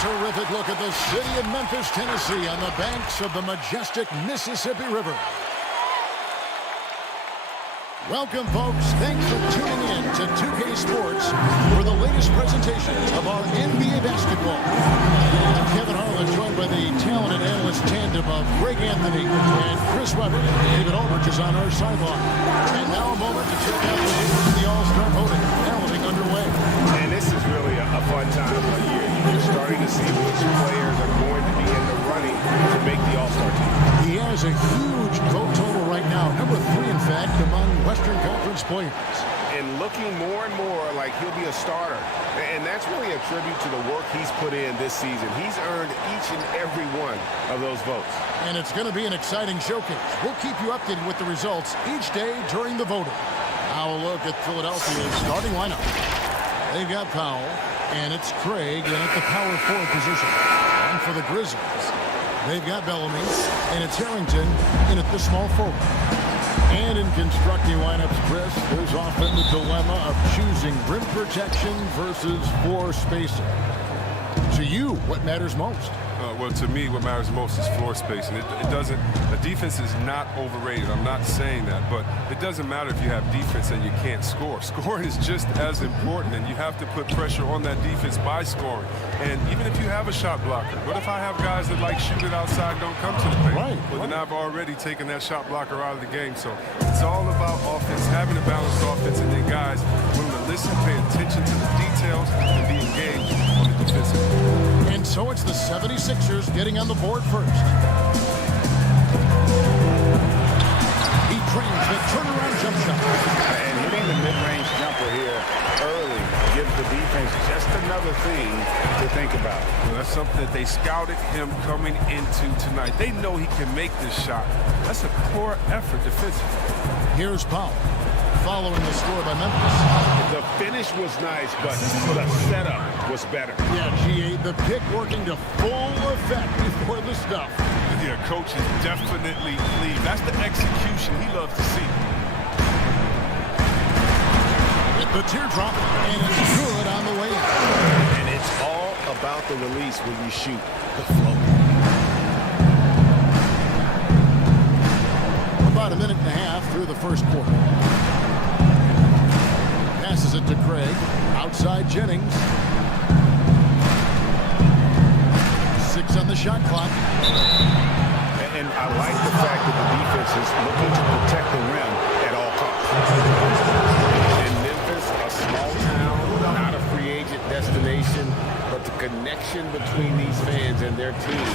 terrific look at the city of Memphis, Tennessee on the banks of the majestic Mississippi River. Welcome, folks. Thanks for tuning in to 2K Sports for the latest presentation of our NBA basketball. I'm Kevin Harlan, joined by the talented analyst tandem of Greg Anthony and Chris Webber. David Aldridge is on our sideline. And now a moment to check out the leaders in the All-Star voting. Balloting underway. And this is really a fun time of the year. You're starting to see which players are going to be in the running to make the All-Star team. He has a huge vote total right now. Number 3, in fact, among Western Conference players. And looking more and more like he'll be a starter. And that's really a tribute to the work he's put in this season. He's earned each and every one of those votes. And it's going to be an exciting showcase. We'll keep you updated with the results each day during the voting. Now a look at Philadelphia's starting lineup. They've got Powell, and it's Craig in at the power forward position. And for the Grizzlies, they've got Bellamy, and it's Harrington in at the small forward. And in constructing lineups, Chris, there's often the dilemma of choosing rim protection versus floor spacing. To you, what matters most? Well, to me, what matters most is floor spacing. The defense is not overrated. I'm not saying that, but it doesn't matter if you have defense and you can't score. Scoring is just as important, and you have to put pressure on that defense by scoring. And even if you have a shot blocker, what if I have guys that like shoot it outside and don't come to the paint? Right. Well, then I've already taken that shot blocker out of the game. So it's all about offense, having a balanced offense, and then guys willing to listen, pay attention to the details, and be engaged on the defensive end. And so it's the 76ers getting on the board first. He trains the turnaround jump shot. And hitting the mid-range jumper here early gives the defense just another thing to think about. Well, that's something that they scouted him coming into tonight. They know he can make this shot. That's a poor effort defensively. Here's Powell, following the score by Memphis. The finish was nice, but the setup was better. Yeah, GA, the pick working to full effect before the stuff. Yeah, coach is definitely pleased. That's the execution he loves to see. The teardrop, and it's good on the way in. And it's all about the release when you shoot the flow. About a minute and a half through the first quarter. Passes it to Craig. Outside Jennings. 6 on the shot clock. And I like the fact that the defense is looking to protect the rim at all costs. In Memphis, a small town, not a free agent destination, but the connection between these fans and their team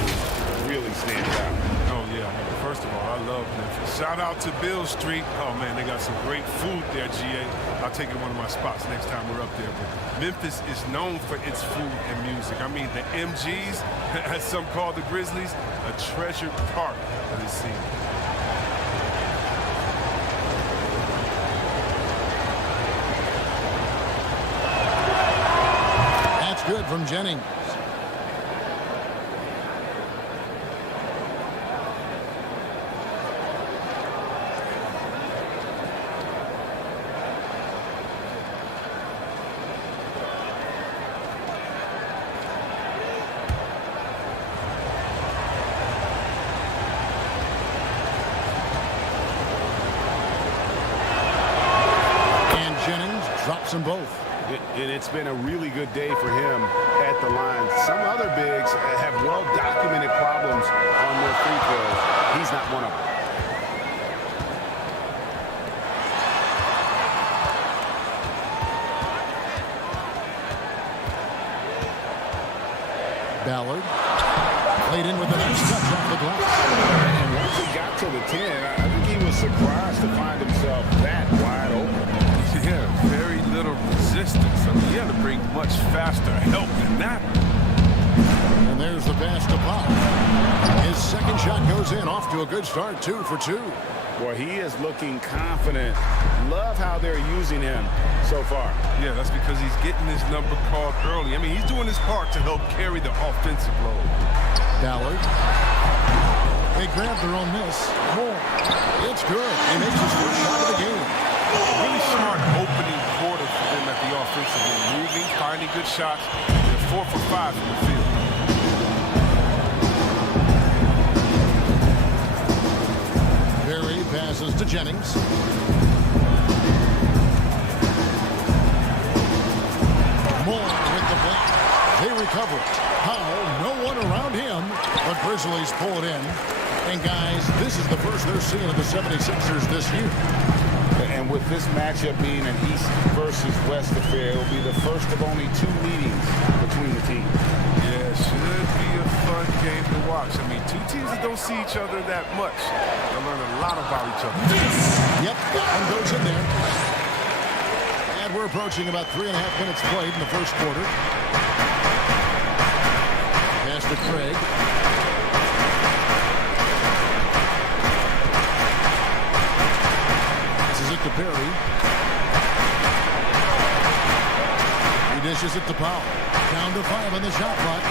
really stands out. Oh, yeah. First of all, I love Memphis. Shout out to Bill Street. Oh, man, they got some great food there, GA. I'll take it to one of my spots next time we're up there. But Memphis is known for its food and music. I mean, the MGs, as some call the Grizzlies, a treasured part of this scene. That's good from Jennings. Drops them both. And it's been a really good day for him at the line. Some other bigs have well-documented problems on their free throws. He's not one of them. Ballard played in with a nice touch off the glass. And once he got to the 10, I think he was surprised to find himself that wide open. Yeah, very little resistance. I mean, you had to bring much faster help than that. And there's the pass to Powell. His second shot goes in, off to a good start, 2 for 2. Boy, he is looking confident. Love how they're using him so far. Yeah, that's because he's getting his number called early. I mean, he's doing his part to help carry the offensive load. Ballard. They grab their own miss. More. It's good. He makes his first shot of the game. Really smart opening quarter for them at the offensive end. Moving, finding good shots. They're 4 for 5 in the field. passes to Jennings. Moore with the block. They recover it. Powell, no one around him, but Grizzlies pull it in. And guys, this is the first they're seeing of the 76ers this year. And with this matchup being an East versus West affair, it will be the first of only 2 meetings between the teams. Yeah, it should be a fun game to watch. I mean, 2 teams that don't see each other that much. They'll learn a lot about each other. Yep, that one goes in there. And we're approaching about 3.5 minutes played in the first quarter. Pass to Craig. To Perry. He dishes it to Powell. Down to 5 on the shot clock.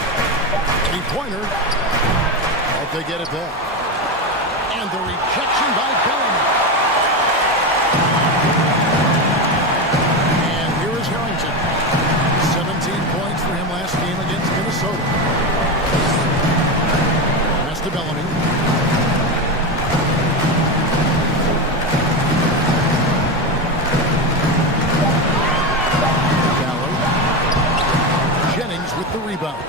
3-pointer. Hope they get it back. And the rejection by Bellamy. And here is Harrington. 17 points for him last game against Minnesota. Pass to Bellamy. With the rebound.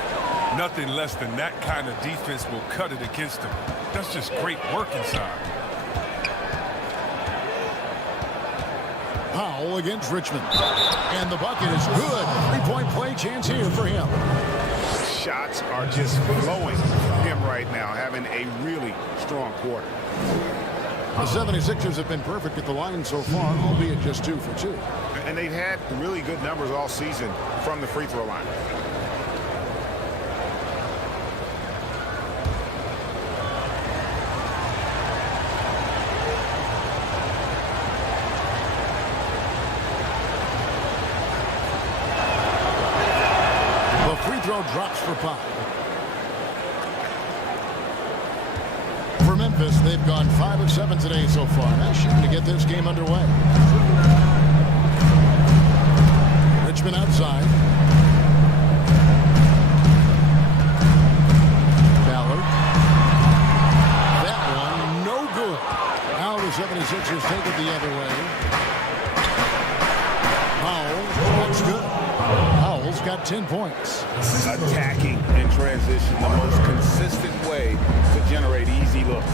Nothing less than that kind of defense will cut it against them. That's just great work inside. Powell against Richmond. And the bucket is good. 3-point play chance here for him. Shots are just flowing from him right now, having a really strong quarter. The 76ers have been perfect at the line so far, albeit just 2 for 2. And they've had really good numbers all season from the free throw line. Drops for Powell. For Memphis, they've gone 5 of 7 today so far. Nice shooting to get this game underway. Richmond outside. Ballard. That one, no good. Now the 76ers take it the other way. Powell, that's good. Powell's got 10 points. Attacking in transition, the most consistent way to generate easy looks.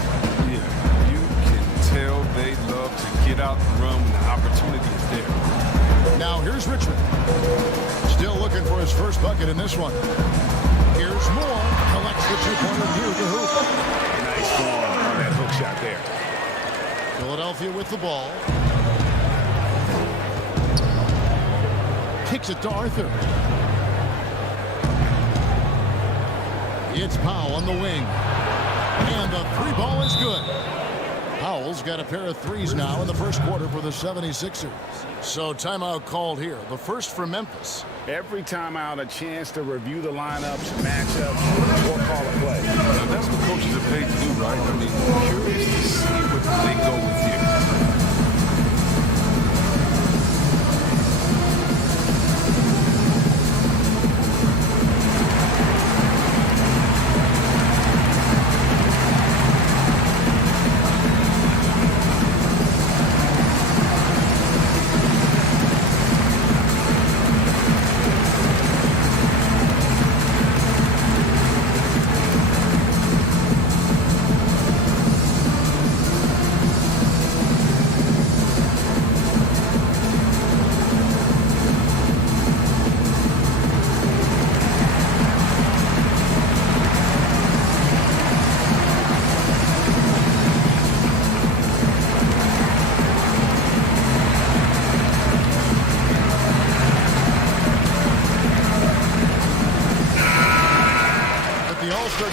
Yeah, you can tell they love to get out and run when the opportunity is there. Now here's Richmond. Still looking for his first bucket in this one. Here's Moore. Collects the 2-pointer near the hoop. Nice form on that hook shot there. Philadelphia with the ball. Kicks it to Arthur. It's Powell on the wing. And the 3 ball is good. Powell's got a pair of 3s now in the first quarter for the 76ers. So timeout called here. The first for Memphis. Every timeout, a chance to review the lineups, matchups, or call a play. Now, that's what coaches are paid to do, right? I mean, curious to see what they go with here.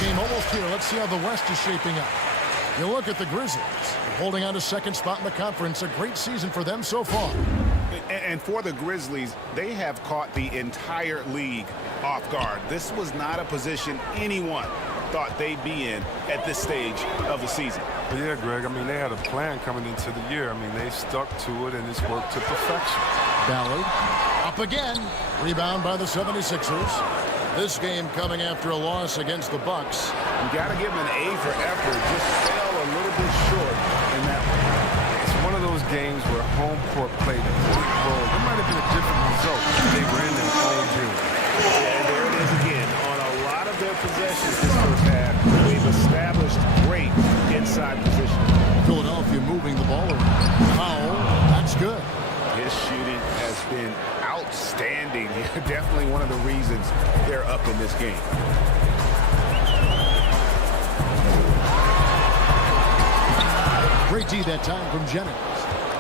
Game almost here. Let's see how the West is shaping up. You look at the Grizzlies, holding on to second spot in the conference. A great season for them so far. And for the Grizzlies, they have caught the entire league off guard. This was not a position anyone thought they'd be in at this stage of the season. But yeah, Greg, I mean, they had a plan coming into the year. I mean, they stuck to it, and it's worked to perfection. Ballard up again. Rebound by the 76ers. This game coming after a loss against the Bucks. You got to give them an A for effort. Just fell a little bit short in that one. games where home court played a big role. There might have been a different result if they were in their own gym. And there it is again. On a lot of their possessions this first half, they've established great inside position. Philadelphia moving the ball around. Powell, that's good. His shooting has been outstanding. Definitely one of the reasons they're up in this game. Great D that time from Jennings.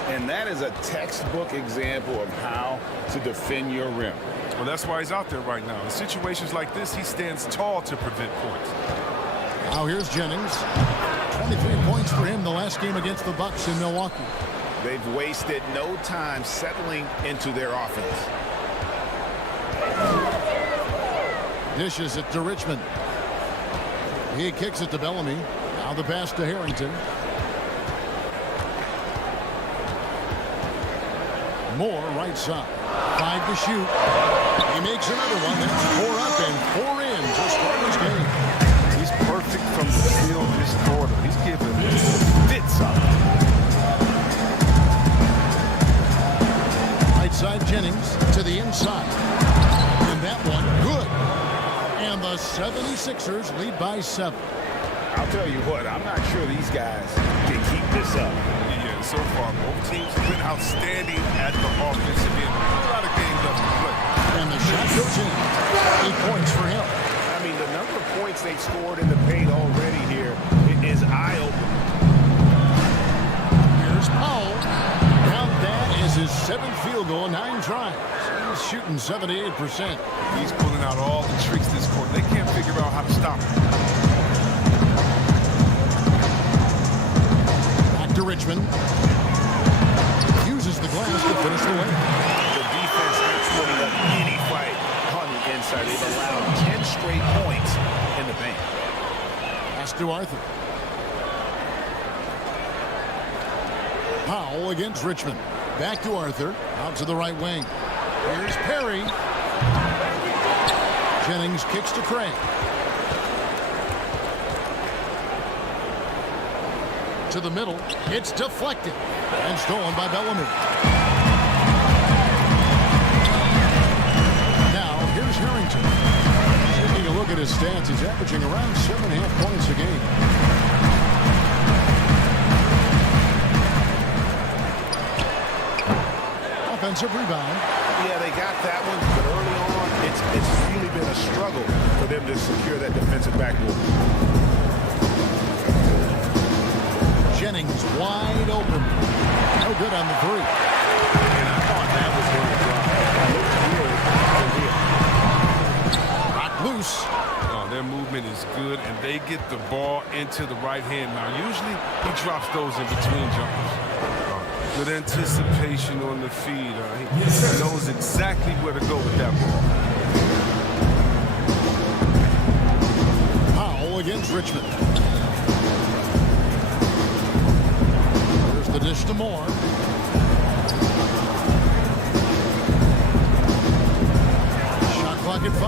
And that is a textbook example of how to defend your rim. Well, that's why he's out there right now. In situations like this, he stands tall to prevent points. Now here's Jennings. 23 points for him the last game against the Bucks in Milwaukee. They've wasted no time settling into their offense. Dishes it to Richmond. He kicks it to Bellamy. Now the pass to Harrington. Moore right side. 5 to shoot. He makes another one. That's 4 up and 4 in to start this game. He's perfect from the field this quarter. He's giving fits up. Right side Jennings to the inside. And that one good. And the 76ers lead by 7. I'll tell you what, I'm not sure these guys can keep this up. Yeah, so far, both teams have been outstanding at the offensive end. A lot of games left to play. And the shot goes in. 8 points for him. I mean, the number of points they've scored in the paint already here is eye-opening. Here's Powell. Now that is his 7th field goal, 9 tries. He's shooting 78%. He's pulling out all the tricks this quarter. They can't figure out how to stop him. Back to Richmond. Uses the glass to finish the win. The defense not putting up any fight on the inside. They've allowed 10 straight points in the paint. Pass to Arthur. Powell against Richmond. Back to Arthur. Out to the right wing. Here's Perry. Jennings kicks to Craig. To the middle. It's deflected. And stolen by Bellamy. Now, here's Harrington. Taking a look at his stats, he's averaging around 7.5 points a game. Offensive rebound. Yeah, they got that one, but early on, it's really been a struggle for them to secure that defensive backboard. Jennings wide open. No good on the 3. And I thought that was going to drop. Rock loose. Oh, their movement is good, and they get the ball into the right hand. Now, usually he drops those in between jumpers. Good anticipation on the feed. He knows exactly where to go with that ball. Powell against Richmond. There's the dish to Moore. Shot clock at 5.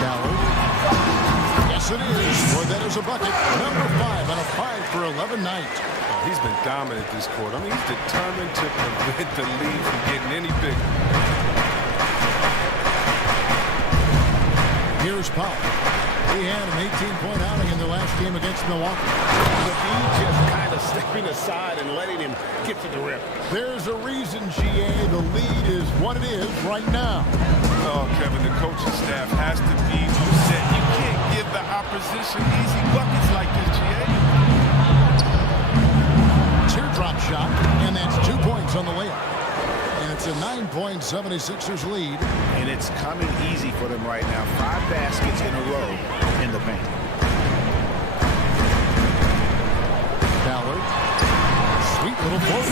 Ballard. Yes, it is. Boy, that is a bucket. Number 5 on a 5 for 11 night. He's been dominant this quarter. I mean, he's determined to prevent the lead from getting any bigger. Here's Powell. He had an 18-point outing in the last game against Milwaukee. The D just kind of stepping aside and letting him get to the rim. There's a reason, GA. The lead is what it is right now. Oh, Kevin, the coaching staff has to be upset. You can't give the opposition easy buckets like this, GA. Teardrop shot, and that's 2 points on the layup. And it's a 9-point 76ers lead. And it's coming easy for them right now. 5 baskets in a row in the paint. Ballard. Sweet little float.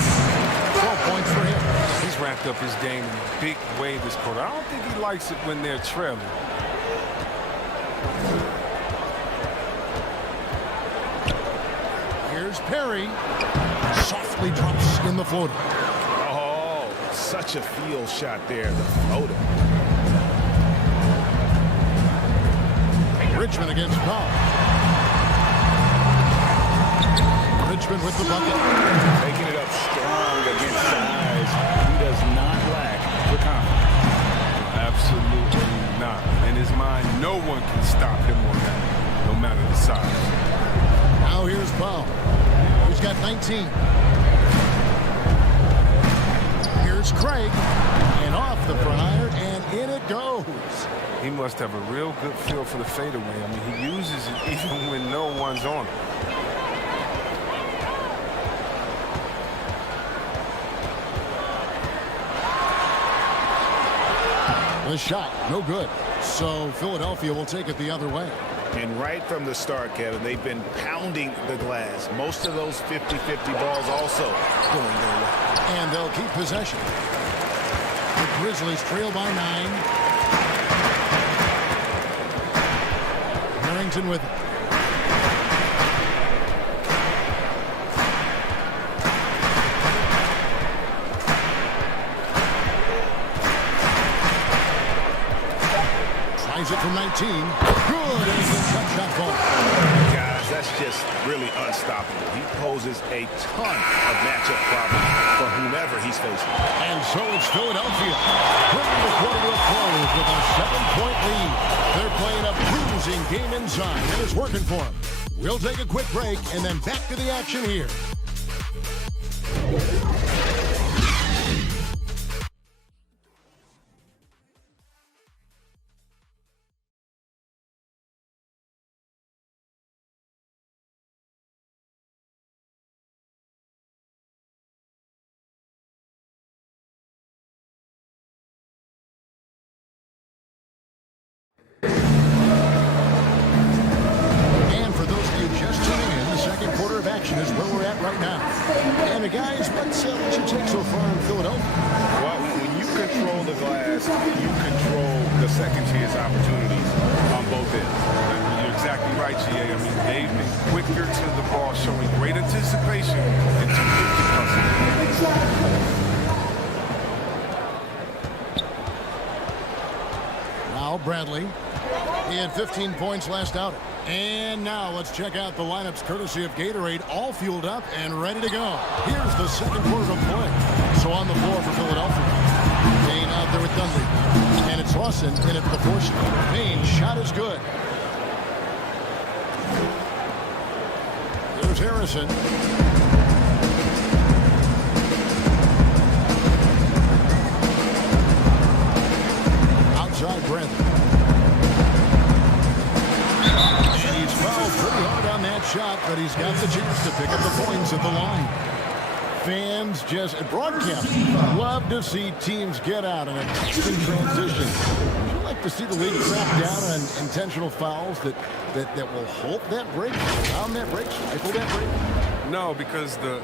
12 points for him. He's ramped up his game in a big way this quarter. I don't think he likes it when they're trailing. Here's Perry. Softly drops in the floater. Oh, such a field shot there, the floater. Richmond against Powell. Richmond with the bucket. Absolutely not. In his mind, no one can stop him on that, no matter the size. Now here's Powell. He's got 19. Here's Craig. And off the front iron, and in it goes. He must have a real good feel for the fadeaway. I mean, he uses it even when no one's on him. The shot, no good. So Philadelphia will take it the other way. And right from the start, Kevin, they've been pounding the glass. Most of those 50-50 balls also going their way. And they'll keep possession. The Grizzlies trail by 9. Harrington with it. Tries it from 19. Good. And it's a shot ball. Guys, that's just really unstoppable. He poses a ton of matchup problems for whomever he's facing. And so it's Philadelphia bringing the quarter to a close with a 7-point lead. They're playing a bruising game inside, and it's working for them. We'll take a quick break and then back to the action here. Action is where we're at right now. And guys, what's your take so far in Philadelphia? Well, when you control the glass, you control the second chance opportunities on both ends. You're exactly right, GA. I mean, they've been quicker to the ball, showing great anticipation and too quick to hustle. Now Bradley. He had 15 points last outing. And now let's check out the lineups courtesy of Gatorade, all fueled up and ready to go. Here's the second quarter of play. So on the floor for Philadelphia. Payne out there with Dundee. And it's Lawson in at the force. Payne's shot is good. Here's Harrison. Outside Bradley. Pretty hard on that shot, but he's got the chance to pick up the points at the line. Fans just broadcast love to see teams get out in a decent transition. Would you like to see the league crack down on intentional fouls that will halt that break, pound that break, stifle that break? No, because the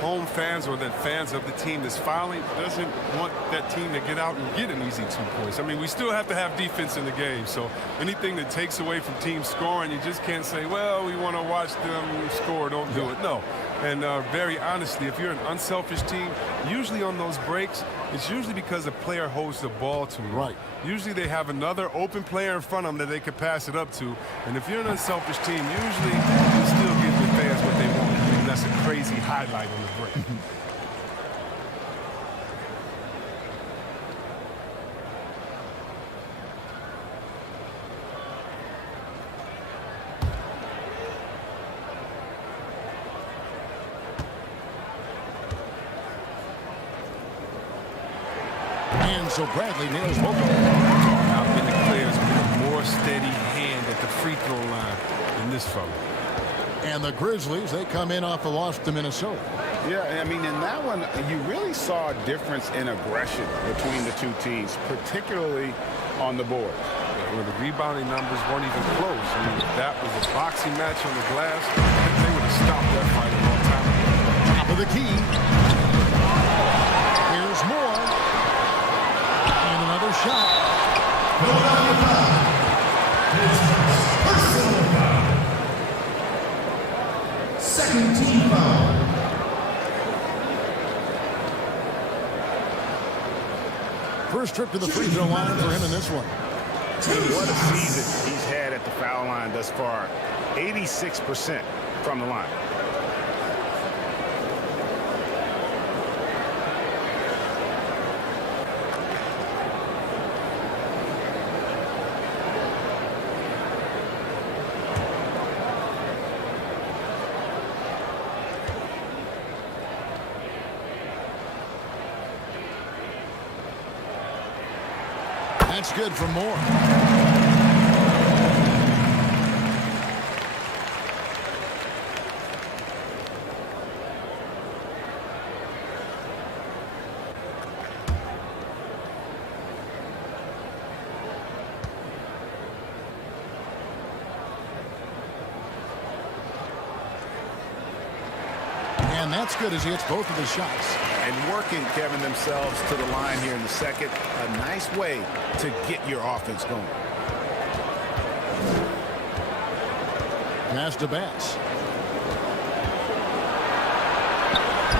home fans or the fans of the team that's fouling doesn't want that team to get out and get an easy 2 points. I mean, we still have to have defense in the game, so anything that takes away from team scoring, you just can't say, well, we want to watch them score, don't do it. No. And very honestly, if you're an unselfish team, usually on those breaks, it's usually because a player holds the ball too long. Right. Usually they have another open player in front of them that they could pass it up to. And if you're an unselfish team, usually you still give the fans what they want. And that's a crazy highlight on the break. And so Bradley nails both of them. How many players with a more steady hand at the free throw line than this fella? And the Grizzlies, they come in off a loss to Minnesota. Yeah, I mean, in that one, you really saw a difference in aggression between the two teams, particularly on the board. Where the rebounding numbers weren't even close. I mean, if that was a boxing match on the glass, they would have stopped that fight a long time ago. Top of the key. Here's more. And another shot. Second team foul. First trip to the free throw line for him in this one. What a season he's had at the foul line thus far. 86% from the line. It's good for more. And that's good as he hits both of his shots. And working, Kevin, themselves to the line here in the second. A nice way to get your offense going. Pass to Bass.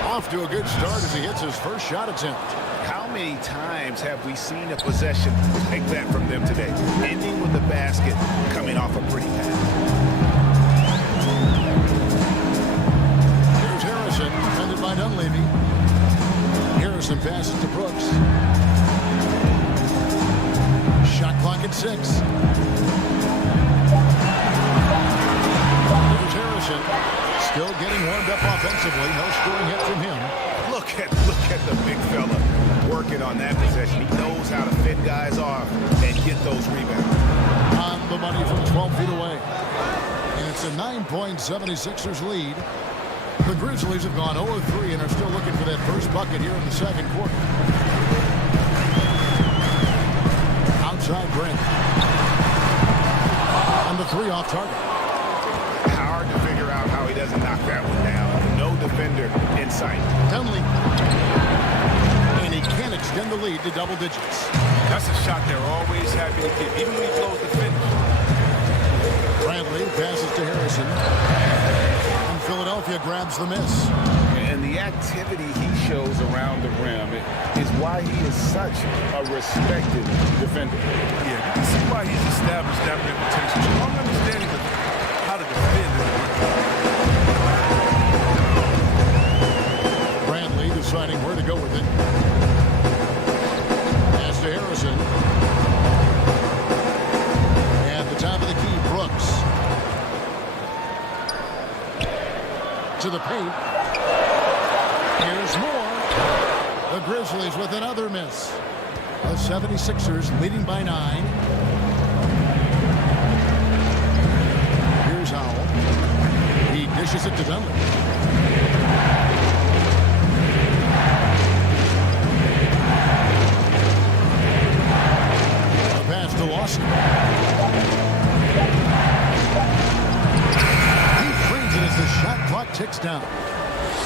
Off to a good start as he hits his first shot attempt. How many times have we seen a possession like that from them today? Ending with the basket, coming off a pretty pass. Defended by Dunleavy. Harrison passes to Brooks. Shot clock at 6. Here's Harrison. Still getting warmed up offensively. No scoring hit from him. Look at the big fella working on that possession. He knows how to fit guys off and get those rebounds. On the money from 12 feet away. And it's a 9-point 76ers lead. The Grizzlies have gone 0-3 and are still looking for that first bucket here in the second quarter. Outside Brent. And the 3 off target. Hard to figure out how he doesn't knock that one down. No defender in sight. Dunley. And he can extend the lead to double digits. That's a shot they're always happy to get, even when he blows the finish. Bradley passes to Harrison. Philadelphia grabs the miss. And the activity he shows around the rim is why he is such a respected defender. Yeah, you can see why he's established that reputation. Strong understanding of how to defend. Bradley deciding where to go with it. Pass to Harrison. At the top of the key, Brooks. To the paint. Here's more. The Grizzlies with another miss. The 76ers leading by 9. Here's Howell. He dishes it to Dunley. A pass to Lawson. As the shot clock ticks down.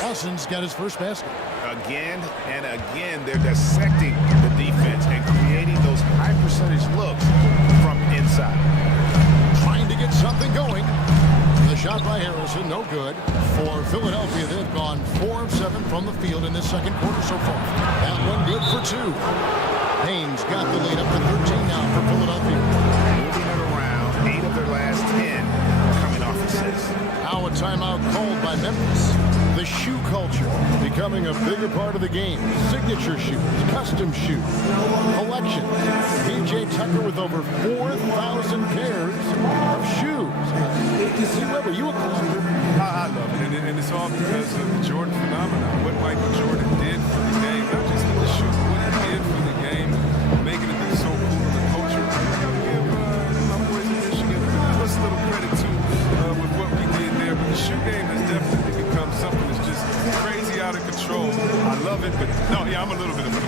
Lawson's got his first basket. Again and again, they're dissecting the defense and creating those high percentage looks from inside. Trying to get something going. The shot by Harrison, no good. For Philadelphia, they've gone 4 of 7 from the field in this second quarter so far. That one good for 2. Haynes got the lead up to 13 now for Philadelphia. Moving it around, 8 of their last 10 coming off assists. Now a timeout called by Memphis. The shoe culture becoming a bigger part of the game. Signature shoes, custom shoes, collections. PJ Tucker with over 4,000 pairs of shoes. Were you a collector? I love it, and it's all because of the Jordan phenomenon. What Michael Jordan did for the game, not just for the shoe, what he did for the game, making it so cool in the culture. I gotta give my boys in Michigan us a little credit too with what we did there. But the shoe game has definitely become something that's just crazy out of control. I love it, but no, yeah, I'm a little bit of a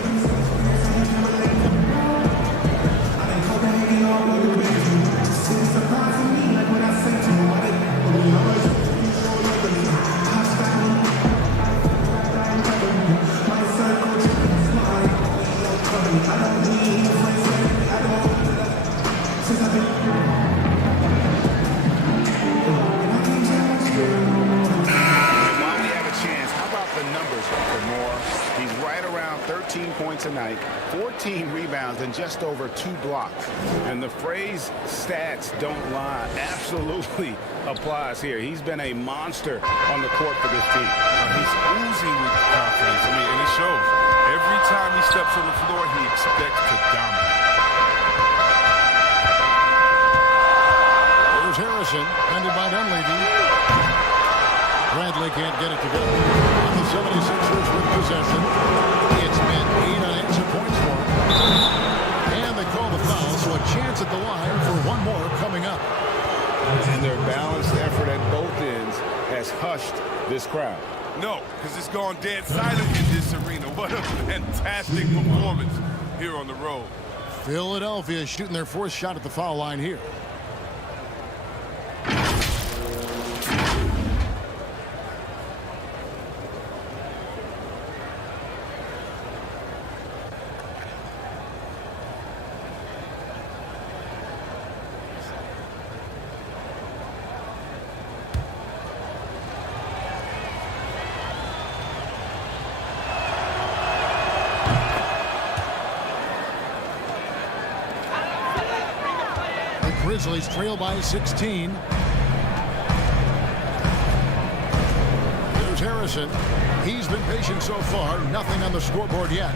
tonight, 14 rebounds and just over 2 blocks. And the phrase stats don't lie absolutely applies here. He's been a monster on the court for this team. He's oozing with confidence. I mean, and it shows. Every time he steps on the floor, he expects to dominate. Here's Harrison, ended by Dunleavy. Bradley can't get it to go. And the 76ers with possession. It's been 8 unanswered points for him. And they call the foul at the line for one more coming up. And their balanced effort at both ends has hushed this crowd. No, because it's gone dead silent in this arena. What a fantastic performance here on the road. Philadelphia shooting their fourth shot at the foul line here. Grizzlies trail by 16. There's Harrison. He's been patient so far. Nothing on the scoreboard yet.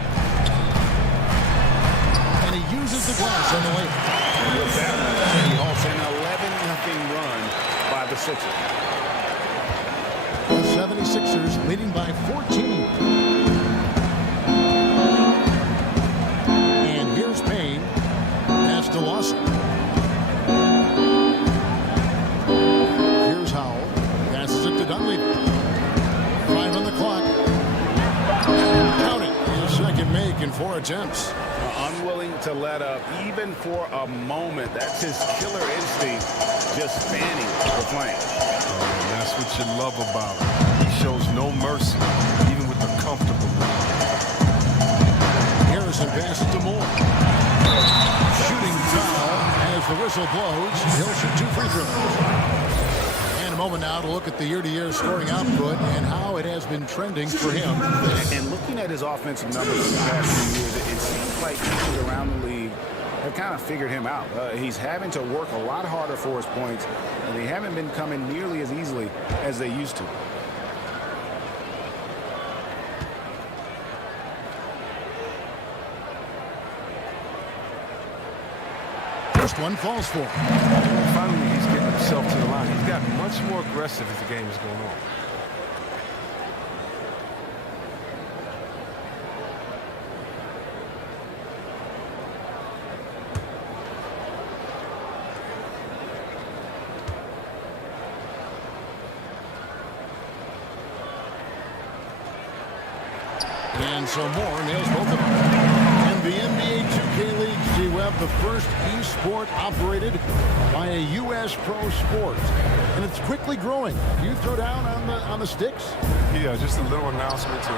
And he uses the glass on the layup. And with that one, he halts an 11-0 run by the Sixers. The 76ers leading by 14. And here's Payne. Pass to Lawson. In 4 attempts. Unwilling to let up even for a moment. That's his killer instinct, just fanning the flame. And that's what you love about him. He shows no mercy, even with the comfortable one. Harrison passes to Moore. Shooting foul as the whistle blows. He'll shoot 2 free throws. Moment now to look at the year-to-year scoring output and how it has been trending for him. And looking at his offensive numbers in the past few years, it seems like teams around the league have kind of figured him out. He's having to work a lot harder for his points, and they haven't been coming nearly as easily as they used to. First one falls for him. Finally, he's getting himself to the line. He's gotten much more aggressive as the game is going on. And so Moore nails both of them. In the NBA 2K League, G-Web, the first e-sport operated by a U.S. pro sport. And it's quickly growing. You throw down on the sticks? Yeah, just a little announcement to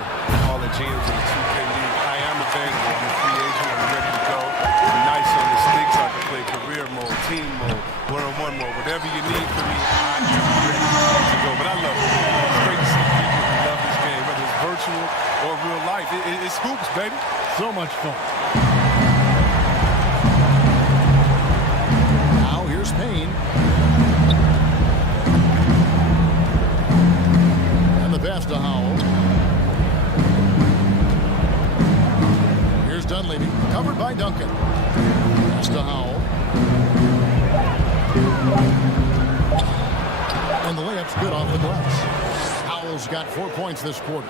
all the GMs in the 2K League. I am available. I'm a free agent. I'm ready to go. I'm nice on the sticks. I can play career mode, team mode, one-on-one mode. Whatever you need from me, I am ready to go. But I love it. It's great to see people who love this game, whether it's virtual or real life. It's hoops, baby. So much fun. Now here's Payne. And the pass to Howell. Here's Dunleavy. Covered by Duncan. Pass to Howell. And the layup's good off the glass. Howell's got 4 points this quarter.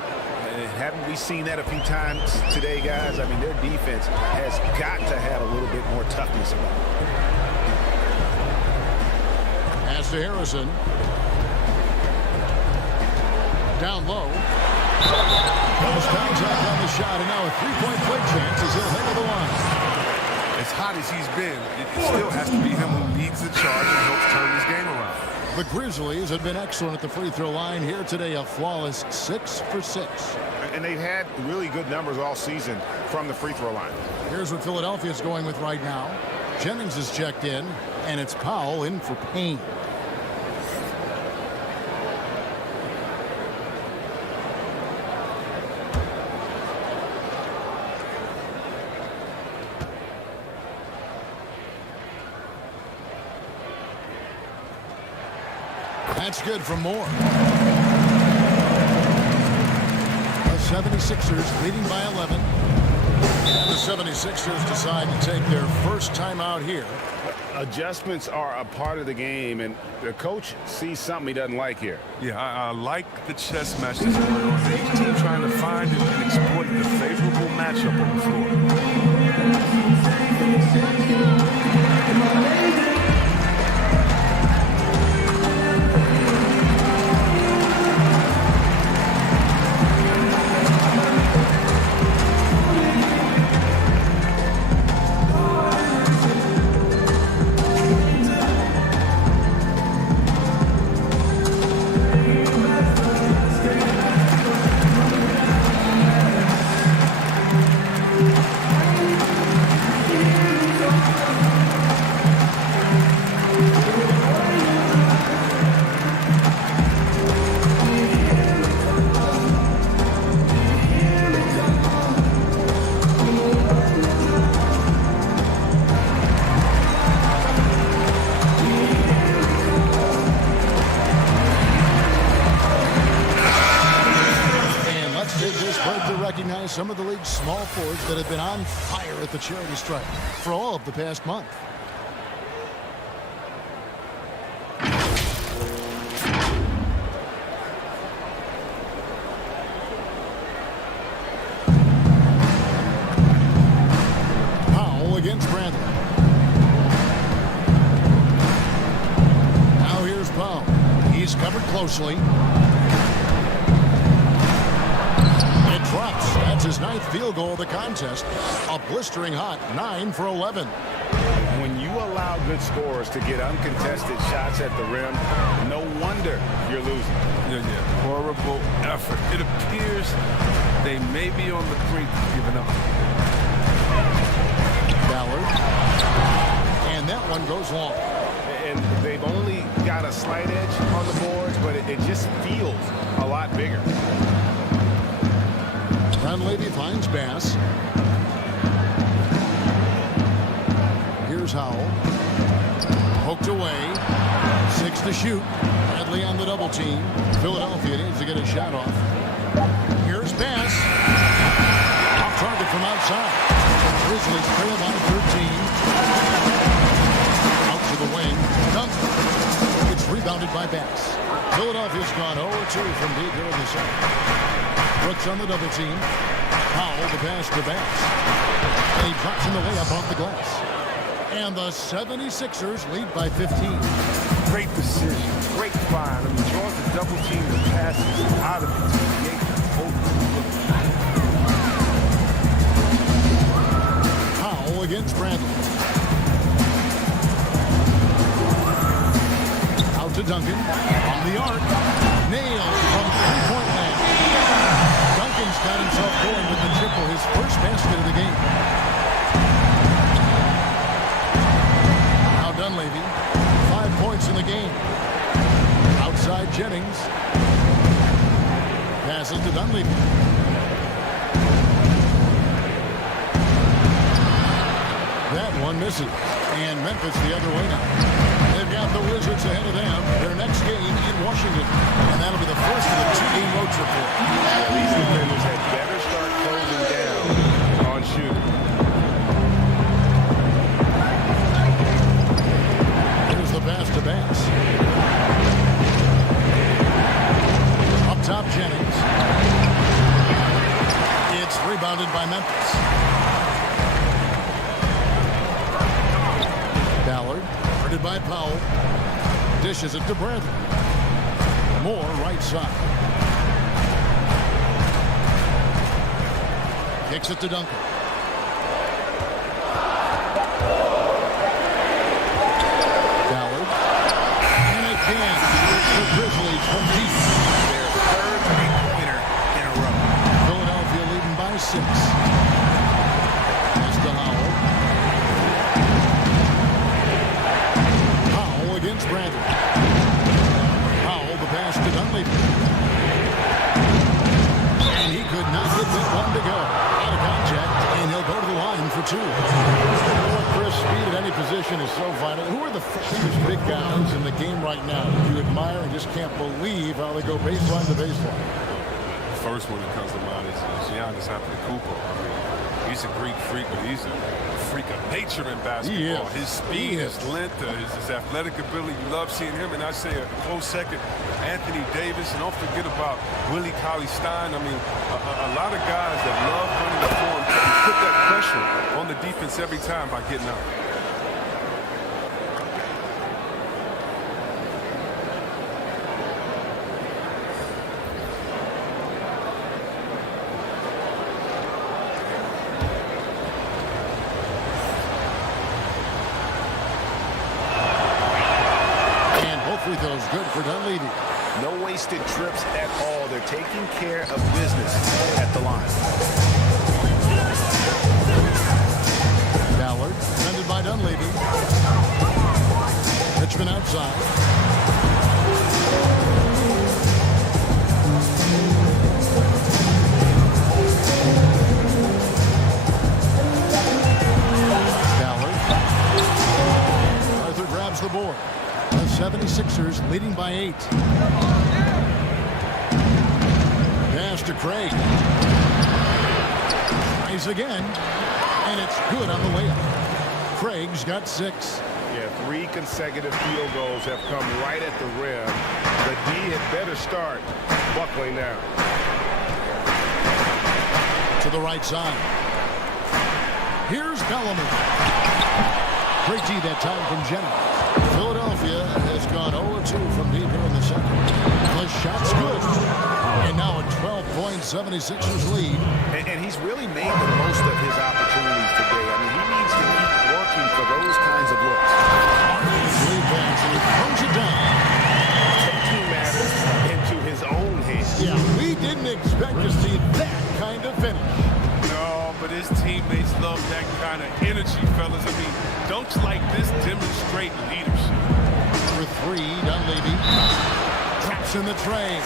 Haven't we seen that a few times today, guys? I mean, their defense has got to have a little bit more toughness about it. Pass to Harrison. Down low. Comes contact on the shot, and now a three-point play chance as he'll head to the line. As hot as he's been, it still has to be him who leads the charge and helps turn this game around. The Grizzlies have been excellent at the free throw line here today, a flawless 6 for 6. And they've had really good numbers all season from the free throw line. Here's what Philadelphia's going with right now. Jennings is checked in, and it's Powell in for Payne. That's good from Moore. The 76ers leading by 11. And the 76ers decide to take their first time out here. Adjustments are a part of the game, and the coach sees something he doesn't like here. Yeah, I like the chess match that's going on. Each team trying to find and exploit the favorable matchup on the floor. on fire at the charity stripe for all of the past month. Powell against Bradley. Now here's Powell. He's covered closely. Drops. That's his 9th field goal of the contest. A blistering hot 9 for 11. When you allow good scorers to get uncontested shots at the rim, no wonder you're losing. Yeah. Horrible effort. It appears they may be on the brink of giving up. Ballard. And that one goes long. And they've only got a slight edge on the boards, but it just feels a lot bigger. Dunleavy finds Bass. Here's Howell. Poked away. 6 to shoot. Bradley on the double team. Philadelphia needs to get a shot off. Here's Bass. Off target from outside. Grizzlies trail by 13. Out to the wing. Dunk. It's rebounded by Bass. Philadelphia's gone 0-2 from deep here in the second. Brooks on the double team. Powell the pass to Bass. And he drops in the layup off the glass. And the 76ers lead by 15. Great decision. Great find. I mean, draws the double team and passes out of it to create the open. Powell against Bradley. Out to Duncan. On the arc. Nailed from three-point land. Duncan's got himself going with the triple, his first basket of the game. Now Dunleavy, 5 points in the game. Outside Jennings. Passes to Dunleavy. That one misses. And Memphis the other way now. They've got the Wizards ahead of them. Their next game in Washington. And that'll be the first of the 2-game road trip for them. These defenders had better start closing down on shooting. Here's the pass to Bass. Up top, Jennings. It's rebounded by Memphis. Ballard, guarded by Powell. Dishes it to Bradley. Moore right side. Kicks it to Duncan. Ballard. And again, the Grizzlies from deep. Their third three-pointer in a row. Philadelphia leading by 6. Pass to Howell. Howell against Bradley. Howell the pass to Dunleavy. And he could not get that one to go. Out of contact, and he'll go to the line for 2. Chris, speed at any position is so vital. Who are the biggest big guys in the game right now that you admire and just can't believe how they go baseline to baseline? The first one that comes to mind is Giannis Antetokounmpo. I mean, he's a Greek freak, but he's a freak of nature in basketball. His speed, his length, his athletic ability. You love seeing him. And I say a close second, Anthony Davis. And don't forget about Willie Cauley-Stein. I mean, a lot of guys that love running the floor and put that pressure on the defense every time by getting out. Goes good for Dunleavy. No wasted trips at all. They're taking care of business at the line. Ballard, defended by Dunleavy. Richmond outside. Ballard. Arthur grabs the board. The 76ers leading by 8. Pass to Craig. Tries again. And it's good on the layup. Craig's got 6. Yeah, 3 consecutive field goals have come right at the rim. The D had better start buckling down. To the right side. Here's Bellamy. Great D that time from Jennings. Philadelphia has gone 0-2 from deep here in the second. The shot's good. And now a 12-point 76ers lead. And he's really made the most of his opportunities today. I mean, he needs to keep working for those kinds of looks. Lead pass, and he throws it down. Taking matters into his own hands. Yeah, we didn't expect to see that kind of finish. No, but his teammates love that kind of energy, fellas. I mean, don't you like this demonstrate leadership? For 3, Dunleavy. Traps in the tray.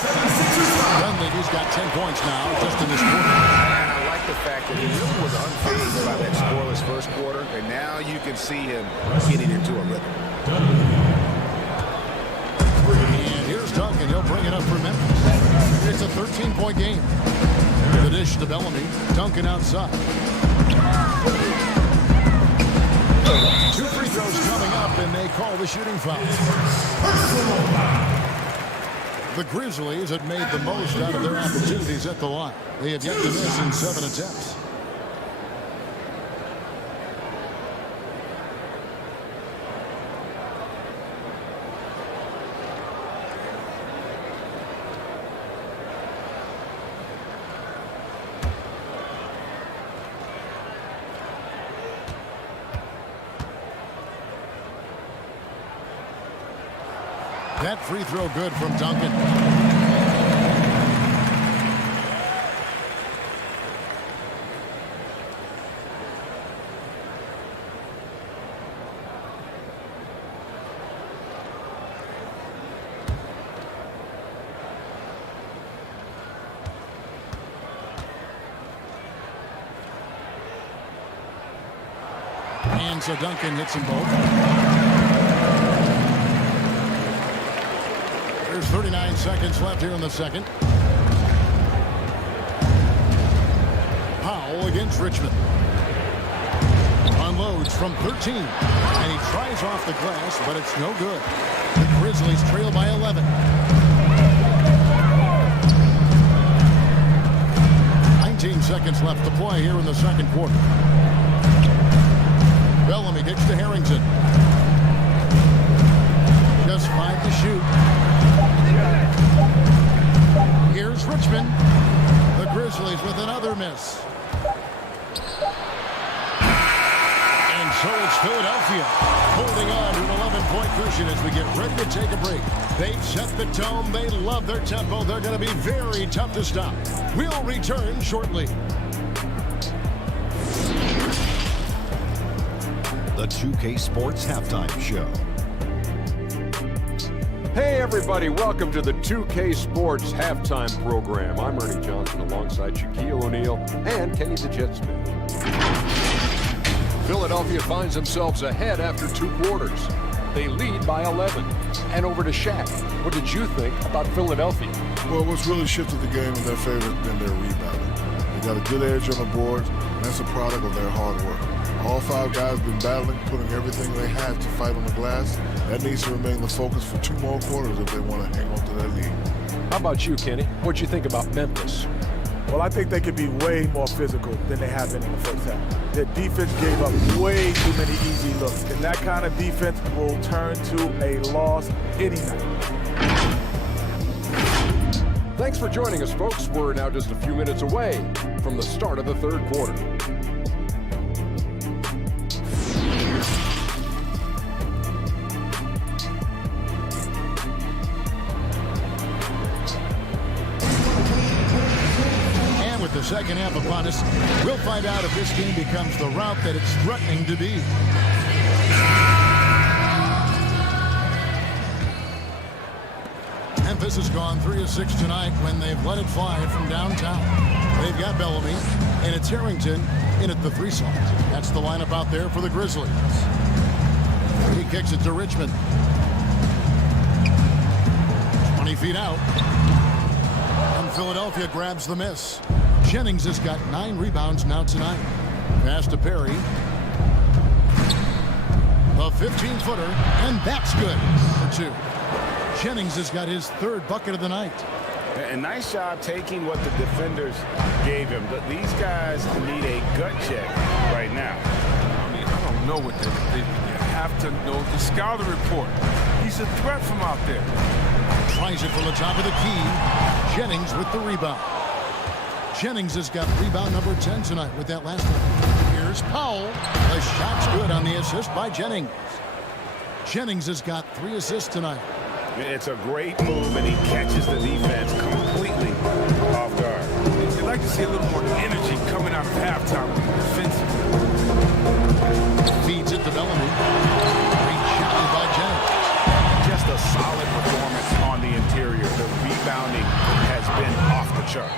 Dunleavy's got 10 points now just in this quarter. And I like the fact that he really was unfazed by that scoreless first quarter, and now you can see him getting into a rhythm. And here's Duncan. He'll bring it up for Memphis. It's a 13-point game. The dish to Bellamy. Duncan outside. 2 free throws coming up, and they call the shooting foul. The Grizzlies have made the most out of their opportunities at the line. They have yet to miss in 7 attempts. That free throw good from Duncan. And so Duncan hits them both. There's 39 seconds left here in the second. Powell against Richmond. Unloads from 13. And he tries off the glass, but it's no good. The Grizzlies trail by 11. 19 seconds left to play here in the second quarter. Bellamy gets to Harrington. Just 5 to shoot. Here's Richmond. The Grizzlies with another miss. And so it's Philadelphia holding on to an 11-point cushion as we get ready to take a break. They've set the tone. They love their tempo. They're going to be very tough to stop. We'll return shortly. The 2K Sports Halftime Show. Hey everybody, welcome to the 2K Sports Halftime Program. I'm Ernie Johnson alongside Shaquille O'Neal and Kenny the Jet Smith. Philadelphia finds themselves ahead after 2 quarters. They lead by 11. And over to Shaq. What did you think about Philadelphia? Well, what's really shifted the game in their favor has been their rebounding. They got a good edge on the boards, and that's a product of their hard work. All 5 guys have been battling, putting everything they have to fight on the glass. That needs to remain the focus for 2 more quarters if they want to hang on to that lead. How about you, Kenny? What'd you think about Memphis? Well, I think they could be way more physical than they have been in the first half. Their defense gave up way too many easy looks, and that kind of defense will turn to a loss any night. Thanks for joining us, folks. We're now just a few minutes away from the start of the 3rd quarter. The second half upon us. We'll find out if this game becomes the route that it's threatening to be. Memphis has gone 3 of 6 tonight when they've let it fly from downtown. They've got Bellamy, and it's Harrington in at the 3 slot. That's the lineup out there for the Grizzlies. He kicks it to Richmond. 20 feet out. And Philadelphia grabs the miss. Jennings has got 9 rebounds now tonight. Pass to Perry. The 15-footer, and that's good for 2. Jennings has got his 3rd bucket of the night. A nice job taking what the defenders gave him. But these guys need a gut check right now. I mean, I don't know what they're thinking. You have to know the scouting report. He's a threat from out there. Tries it from the top of the key. Jennings with the rebound. Jennings has got rebound number 10 tonight with that last one. Here's Powell. The shot's good on the assist by Jennings. Jennings has got 3 assists tonight. It's a great move, and he catches the defense completely off guard. You'd like to see a little more energy coming out of halftime defensively. Feeds it to Bellamy. Reshotted by Jennings. Just a solid performance on the interior. The rebounding has been off the charts.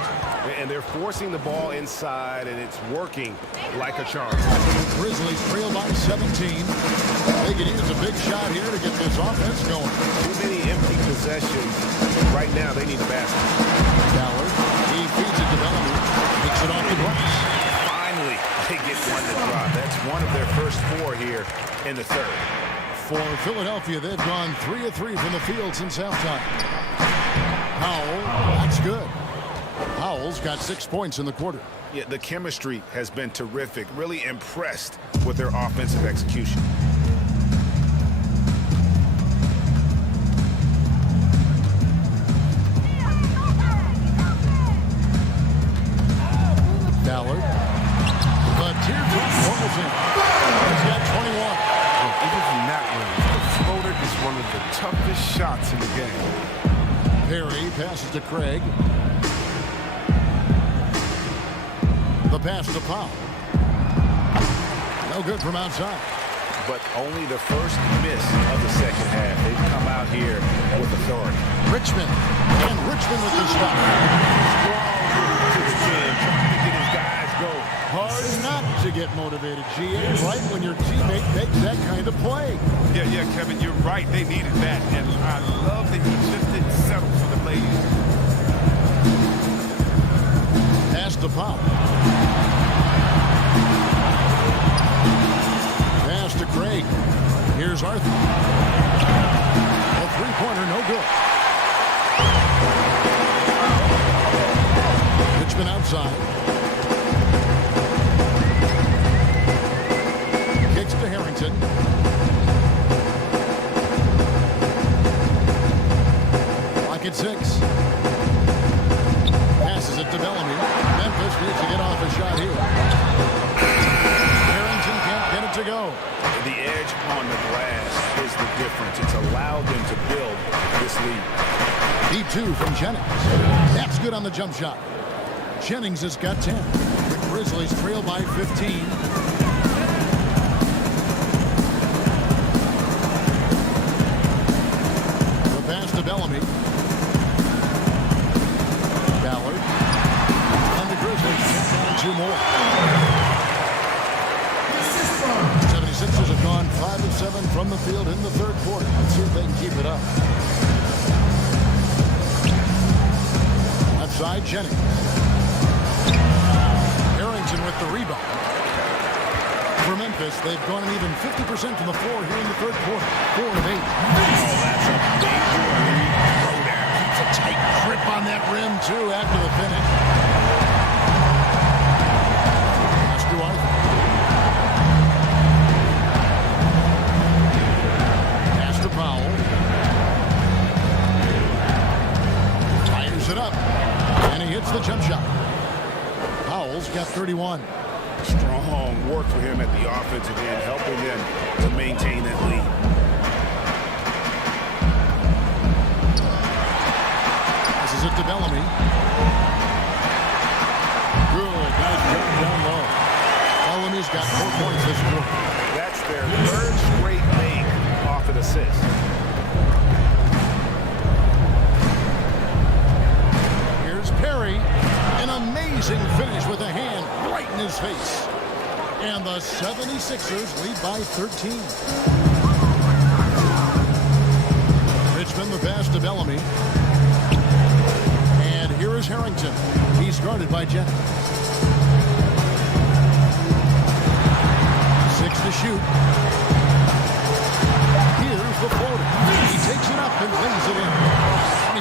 And they're forcing the ball inside, and it's working like a charm. Grizzlies trail by 17. They could use a big shot here to get this offense going. Too many empty possessions. Right now, they need a basket. Ballard, he feeds it to Bellamy. Takes it off the glass. Finally, they get one to drop. That's one of their first 4 here in the 3rd. For Philadelphia, they've gone 3 of 3 from the field since halftime. Powell, that's good. Powell's got 6 points in the quarter. Yeah, the chemistry has been terrific. Really impressed with their offensive execution. Ballard. The teardrop rolls in. He's got 21. Even from that range, the floater is one of the toughest shots in the game. Perry passes to Craig. The pass to Powell. No good from outside. But only the first miss of the second half. They've come out here with authority. Richmond. And Richmond with the stop. Strong to the chin, trying to get his guys going. Hard not to get motivated, GA, right when your teammate makes that kind of play. Yeah, Kevin, you're right. They needed that. And I love that he just didn't settle for the ladies. Pass to Powell. Pass to Craig. Here's Arthur. A 3-pointer, no good. Richmond outside. Kicks to Harrington. Lock at 6. Passes it to Bellamy. Memphis needs to get off a shot here. Harrington can't get it to go. The edge on the glass is the difference. It's allowed them to build this lead. D2 from Jennings. That's good on the jump shot. Jennings has got 10. The Grizzlies trail by 15. The pass to Bellamy. Ballard. And the Grizzlies get down 2 more. 76ers have gone 5 of 7 from the field in the 3rd quarter. Let's see if they can keep it up. Outside Jennings. Harrington with the rebound. For Memphis, they've gone an even 50% from the floor here in the 3rd quarter. 4 of 8. Oh, that's a major lead throwdown. Keeps a tight grip on that rim, too, after the finish. Pass to Arthur. Pass to Powell. Fires it up. And he hits the jump shot. Powell's got 31. Strong work for him at the offensive end, helping them to maintain that lead. This is it to Bellamy. Good. Nice job down low. Bellamy's got 4 points this quarter. That's their 3rd straight make off an assist. Here's Perry. An amazing finish with a hand right in his face. And the 76ers lead by 13. Richmond the pass to Bellamy. And here is Harrington. He's guarded by Jennings.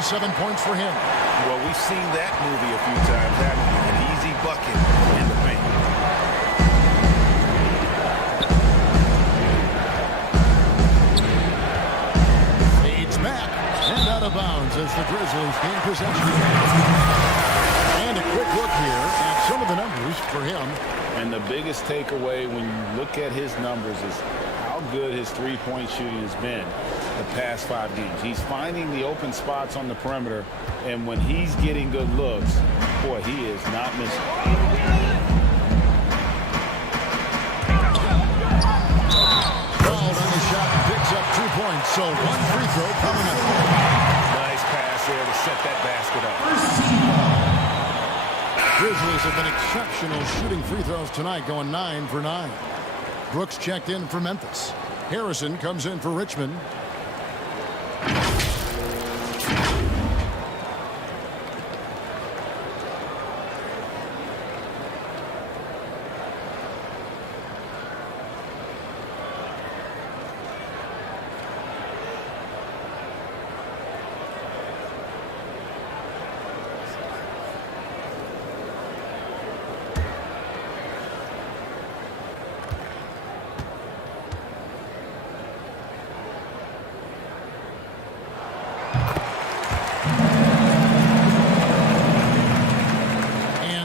27 points for him. Well, we've seen that movie a few times, haven't we? An easy bucket in the paint. Fades back and out of bounds as the Grizzlies gain possession. And a quick look here at some of the numbers for him. And the biggest takeaway when you look at his numbers is how good his three-point shooting has been the past 5 games. He's finding the open spots on the perimeter, and when he's getting good looks, boy, he is not missing. Fouled on the shot, picks up 2 points, so 1 free throw coming up. Nice pass there to set that basket up. Grizzlies have been exceptional shooting free throws tonight, going 9 for 9. Brooks checked in for Memphis. Harrison comes in for Richmond.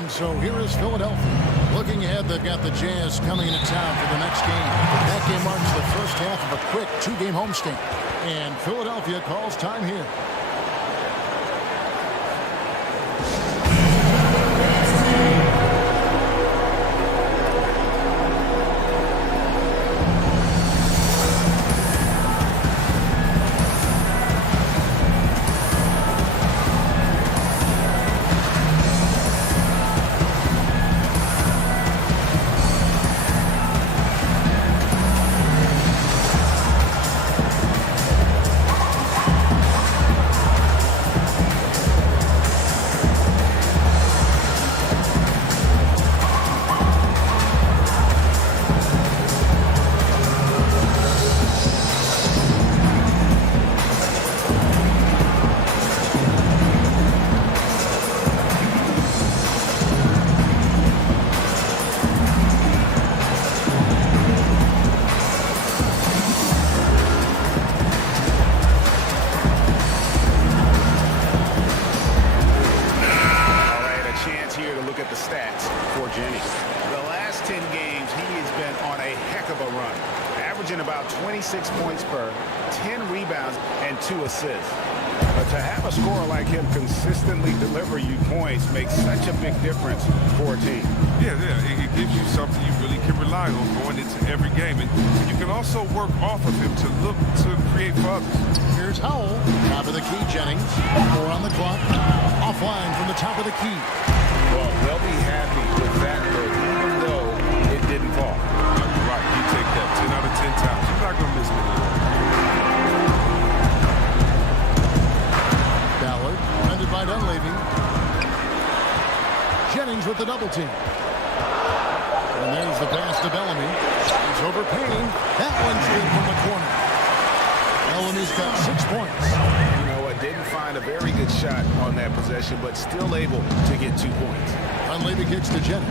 So here is Philadelphia. Looking ahead, they've got the Jazz coming into town for the next game. That game marks the first half of a quick 2-game homestand. And Philadelphia calls time here. Jennings. The last 10 games, he has been on a heck of a run, averaging about 26 points per, 10 rebounds, and 2 assists. But to have a scorer like him consistently deliver you points makes such a big difference for a team. Yeah, it gives you something you really can rely on going into every game. And you can also work off of him to look to create for others. Here's Howell, top of the key, Jennings. 4 on the clock, offline from the top of the key. Well, they'll be happy with that look, even though it didn't fall. You're right, you take that 10 out of 10 times. You're not going to miss many. Ballard, defended by Dunleavy. Jennings with the double team. And there's the pass to Bellamy. He's over Payne. That one's in from the corner. Bellamy's got 6 points. You know what? Didn't find a very good shot on that possession, but still able to get 2 points. Dunleavy kicks to Jennings.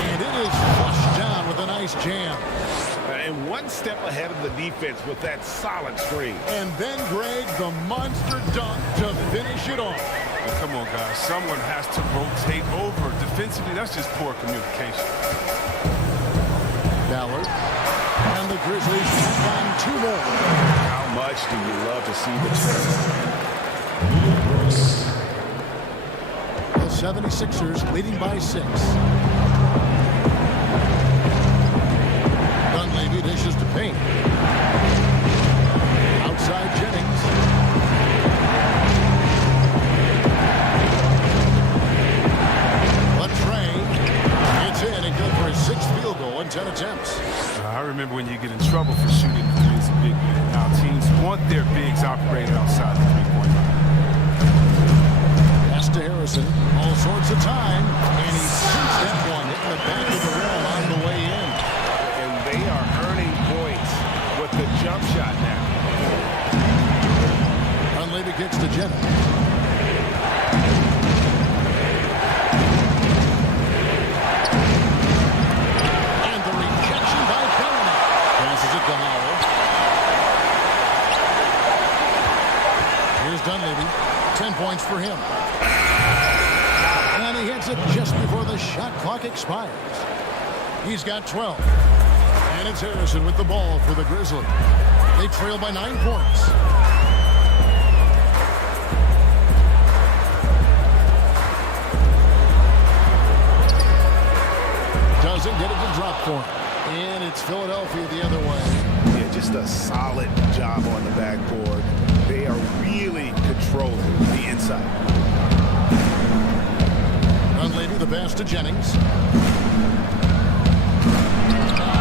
And it is flushed down with a nice jam. And one step ahead of the defense with that solid screen. And then, Greg, the monster dunk to finish it off. Well, come on, guys. Someone has to rotate over. Defensively, that's just poor communication. Ballard. And the Grizzlies take on 2 more. How much do you love to see the The 76ers leading by 6. Dunleavy dishes to Payne. Outside Jennings. It's in and good for his 6th field goal in 10 attempts. I remember when you get in trouble for shooting the three as a big man. Now teams want their bigs operating outside the three-point line. Pass to Harrison. All sorts of time. And he shoots that one hitting the back of the rim on the way in. And they are earning points with the jump shot now. Dunleavy kicks to Jennings. And the rejection by Bellamy. Passes it to Howell. Here's Dunleavy. 10 points for him. And he hits it just before the shot clock expires. He's got 12. And it's Harrison with the ball for the Grizzlies. They trail by 9 points. Doesn't get it to drop for him. And it's Philadelphia the other way. Yeah, just a solid job on the backboard. They are really controlling the inside. Dunleavy, the pass to Jennings.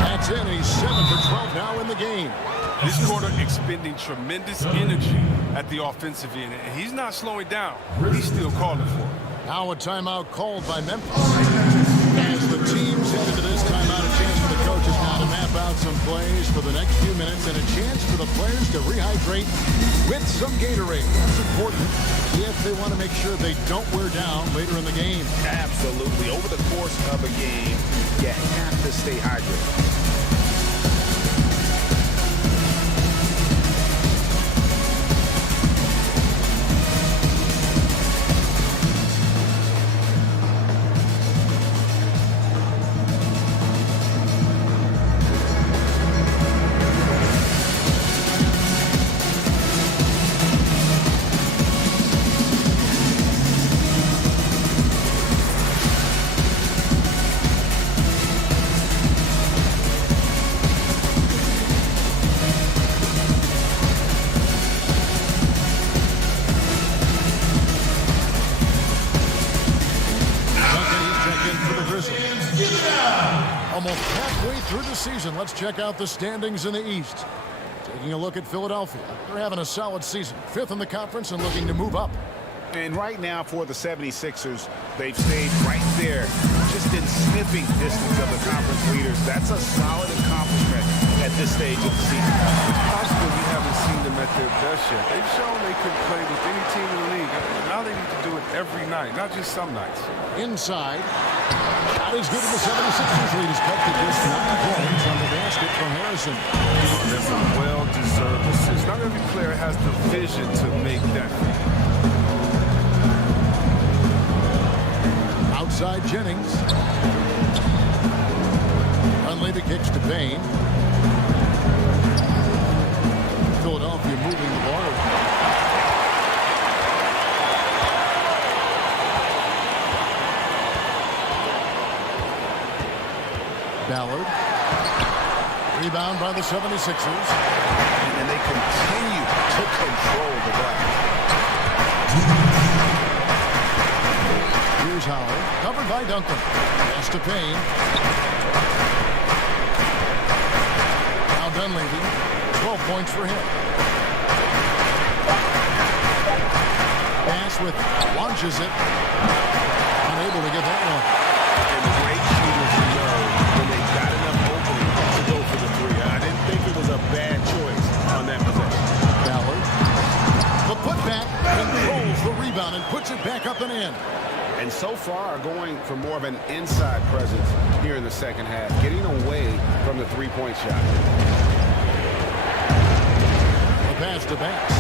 That's in. He's 7 for 12 now in the game. This quarter expending tremendous energy at the offensive end. He's not slowing down. He's still calling for it. Now a timeout called by Memphis. As the teams head into this timeout, a chance for the coaches now to map out some plays for the next few minutes and a chance for the players to rehydrate with some Gatorade. It's important if they want to make sure they don't wear down later in the game. Absolutely. Over the course of a game, you have to stay hydrated. Almost halfway through the season, let's check out the standings in the East. Taking a look at Philadelphia. They're having a solid season. 5th in the conference and looking to move up. And right now for the 76ers, they've stayed right there, just in sniffing distance of the conference leaders. That's a solid accomplishment at this stage of the season. It's possible we haven't seen them at their best yet. They've shown they can play with any team in the league. Now they need to do it every night, not just some nights. Inside. Not as good as the 76ers lead is cut to just 9 points on the basket from Harrison. That's a well-deserved assist. Not every player has the vision to make that. Outside Jennings. Dunleavy kicks to Payne. Philadelphia moving the ball. Ballard. Rebound by the 76ers. And they continue to control the glass. Here's Howell. Covered by Duncan. Pass to Payne. Now Dunleavy. 12 points for him. Pass with launches it. Unable to get that one. And the great shooters know when they've got enough opening to go for the three. I didn't think it was a bad choice on that possession. Ballard. The putback controls the rebound and puts it back up and in. And so far going for more of an inside presence here in the second half, getting away from the three-point shot. The pass to Bass.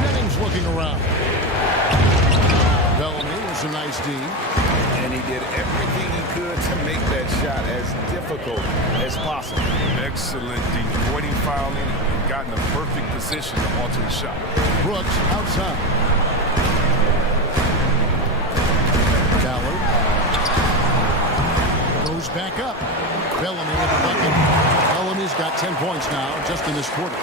Jennings looking around. Bellamy was a nice D. And he did everything he could to make that shot as difficult as possible. Excellent deep. Avoiding fouling and got in the perfect position to alter the shot. Brooks outside. Ballard. Goes back up. Bellamy with the bucket. Bellamy's got 10 points now just in this quarter.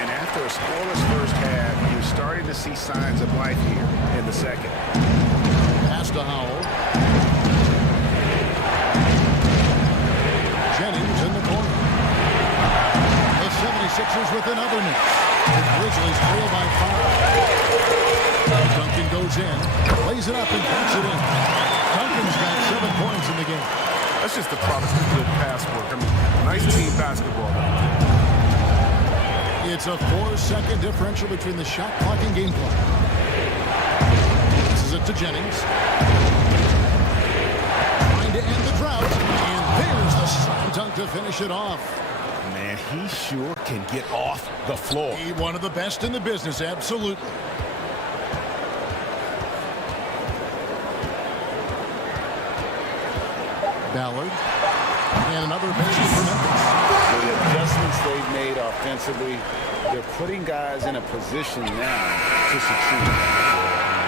And after a scoreless first half, you're starting to see signs of life here in the second. Pass to Howell. Jennings in the corner. The 76ers with another miss. The Grizzlies trail by 5. Duncan goes in, plays it up and puts it in. Duncan's got 7 points in the game. That's just the product of good pass work. I mean, nice team basketball. It's a 4-second differential between the shot clock and game clock. This is it to Jennings. Trying to end the drought. And there's the slam dunk to finish it off. Man, he sure can get off the floor. He one of the best in the business, absolutely. Ballard. And another basket for Memphis. The adjustments they've made offensively, they're putting guys in a position now to succeed.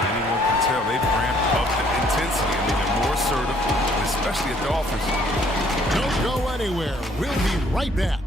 Anyone can tell they've ramped up the intensity. I mean, they're more assertive, especially at the offensive. Don't go anywhere. We'll be right back.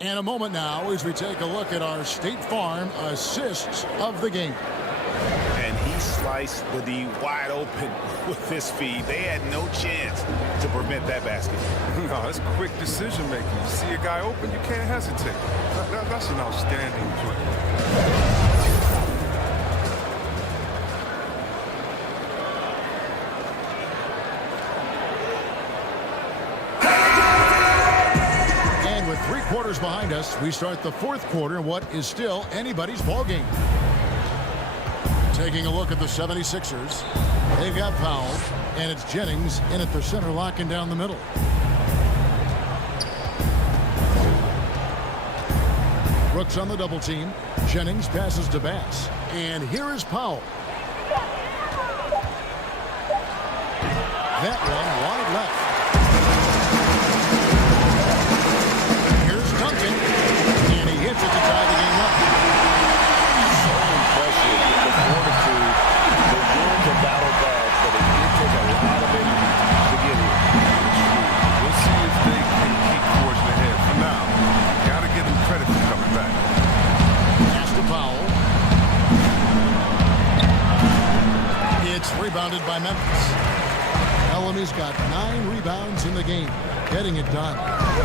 And a moment now as we take a look at our State Farm assists of the game. And he sliced the D wide open with this feed. They had no chance to prevent that basket. No, that's quick decision making. You see a guy open, you can't hesitate. That's an outstanding play. With 3 quarters behind us, we start the 4th quarter in what is still anybody's ball game. Taking a look at the 76ers, they've got Powell, and it's Jennings in at the center, locking down the middle. Brooks on the double team. Jennings passes to Bass, and here is Powell. That one wide left. And he hits it to tie the game up. So impressive with the fortitude, the will to battle back, but it takes a lot of energy to get here. We'll see if they can keep forging ahead. For now, got to give them credit for coming back. Pass to Powell. It's rebounded by Memphis. Bellamy's got 9 rebounds in the game. Getting it done.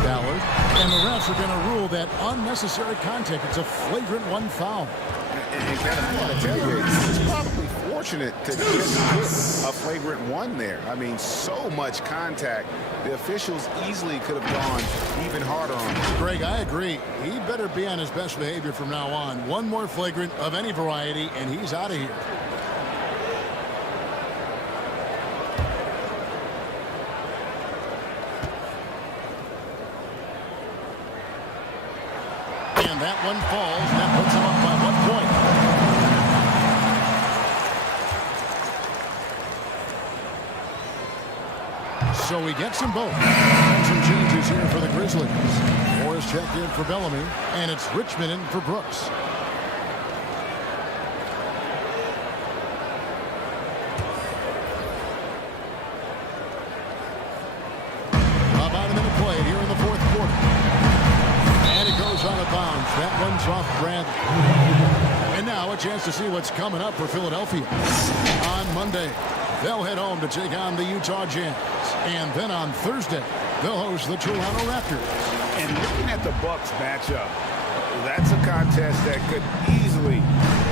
Ballard. And the refs are going to rule that unnecessary contact. It's a flagrant 1 foul. And I want to tell you, he's probably fortunate to just get a flagrant 1 there. I mean, so much contact. The officials easily could have gone even harder on him. Greg, I agree. He better be on his best behavior from now on. 1 more flagrant of any variety, and he's out of here. That one falls. That puts him up by 1 point. So he gets them both. Some changes here for the Grizzlies. Morris checked in for Bellamy, and it's Richmond in for Brooks. About a minute played here in the 4th quarter. And it goes out of bounds. That one's off Bradley. And now a chance to see what's coming up for Philadelphia. On Monday, they'll head home to take on the Utah Jazz. And then on Thursday, they'll host the Toronto Raptors. And looking at the Bucks matchup, that's a contest that could easily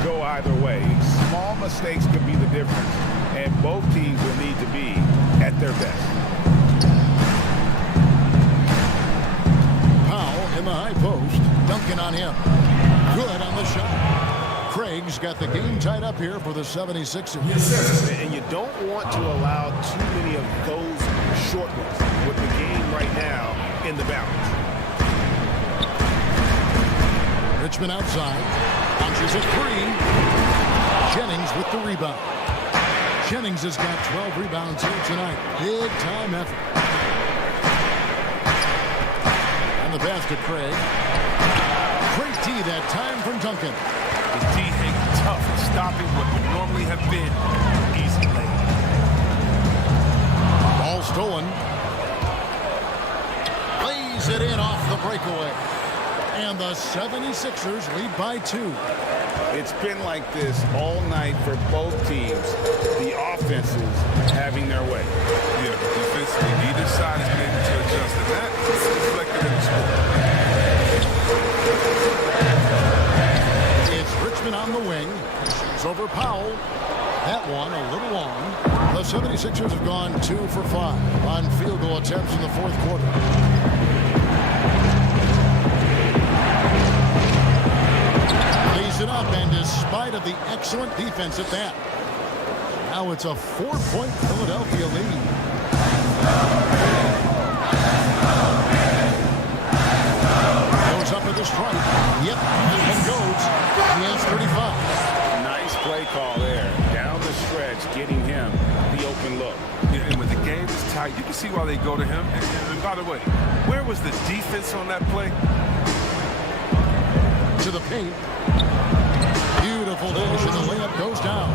go either way. Small mistakes could be the difference, and both teams will need to be at their best. In the high post, dunking on him. Good on the shot. Craig's got the game tied up here for the 76ers. And you don't want to allow too many of those short ones with the game right now in the balance. Richmond outside. Punches a 3. Jennings with the rebound. Jennings has got 12 rebounds here tonight. Big time effort. On the pass to Craig. Great D that time from Duncan. The D hanging tough and stopping what would normally have been easy lay. Ball stolen. Lays it in off the breakaway. And the 76ers lead by 2. It's been like this all night for both teams. The offenses having their way. Yeah, defensively, neither side has been able to adjust, and that is reflected in the score. It's Richmond on the wing. Shoots over Powell. That one a little long. The 76ers have gone 2 for 5 on field goal attempts in the fourth quarter. Lays it up, and despite of the excellent defense at that, now it's a 4-point Philadelphia lead. Goes up at the strike. Yep, and goes. He has 35. Nice play call there. Down the stretch, getting him the open look. Yeah, and when the game is tight, you can see why they go to him. And by the way, where was the defense on that play? To the paint. Beautiful dish, and the layup goes down.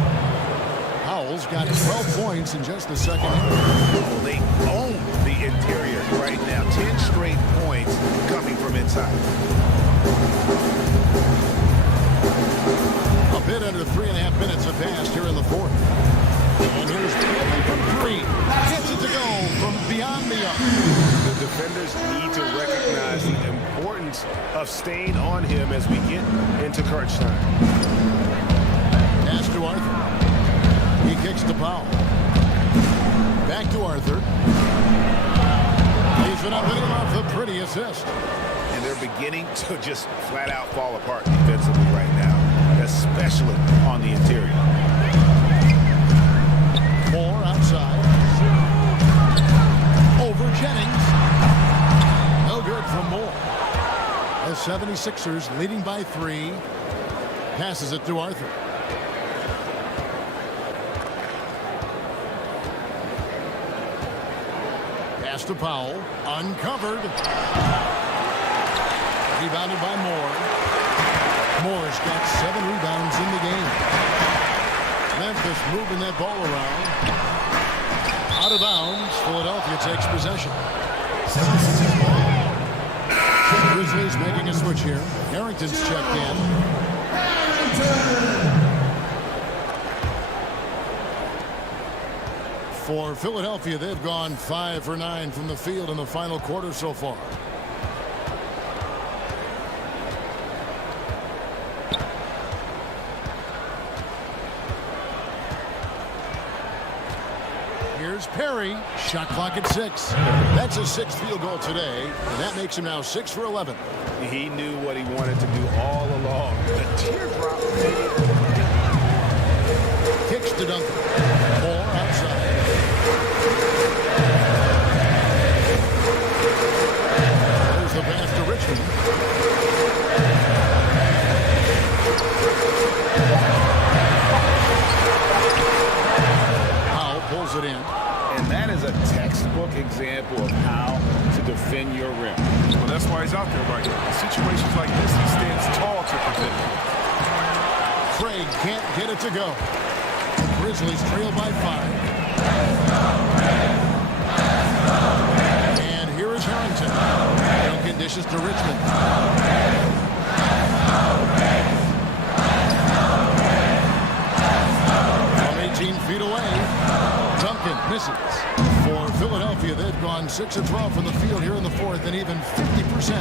Powell's got 12 points in just the second half. Well, they own the interior right now. 10 straight points coming from inside. A bit under 3.5 minutes have passed here in the fourth. And here's from 3. Gets it to go from beyond the arc. The defenders need to recognize the importance of staying on him as we get into crunch time. Pass to Arthur. He kicks to Powell. Back to Arthur. He's been up and off the pretty assist. And they're beginning to just flat out fall apart defensively right now, especially on the interior. Moore outside. Over Jennings. No good from Moore. The 76ers leading by 3. Passes it to Arthur. Pass to Powell. Uncovered. Rebounded by Moore. Moore's got 7 rebounds in the game. Memphis moving that ball around. Out of bounds. Philadelphia takes possession. Grizzlies making a switch here. Harrington's checked in. For Philadelphia, they've gone 5 for 9 from the field in the final quarter so far. Here's Perry. Shot clock at 6. That's his 6th field goal today, and that makes him now 6 for 11. He knew what he wanted to do all along. The teardrop. Kicks to Duncan. Moore outside. There's the pass to Richmond. Powell pulls it in. And that is a textbook example of how to defend your rim. Well, that's why he's out there right now. In situations like this, he stands tall to protect it. Craig can't get it to go. The Grizzlies trail by 5. And here is Harrington. Duncan dishes to Richmond. From 18 feet away. Duncan misses. For Philadelphia, they've gone 6 of 12 from the field here in the fourth, and even 50%.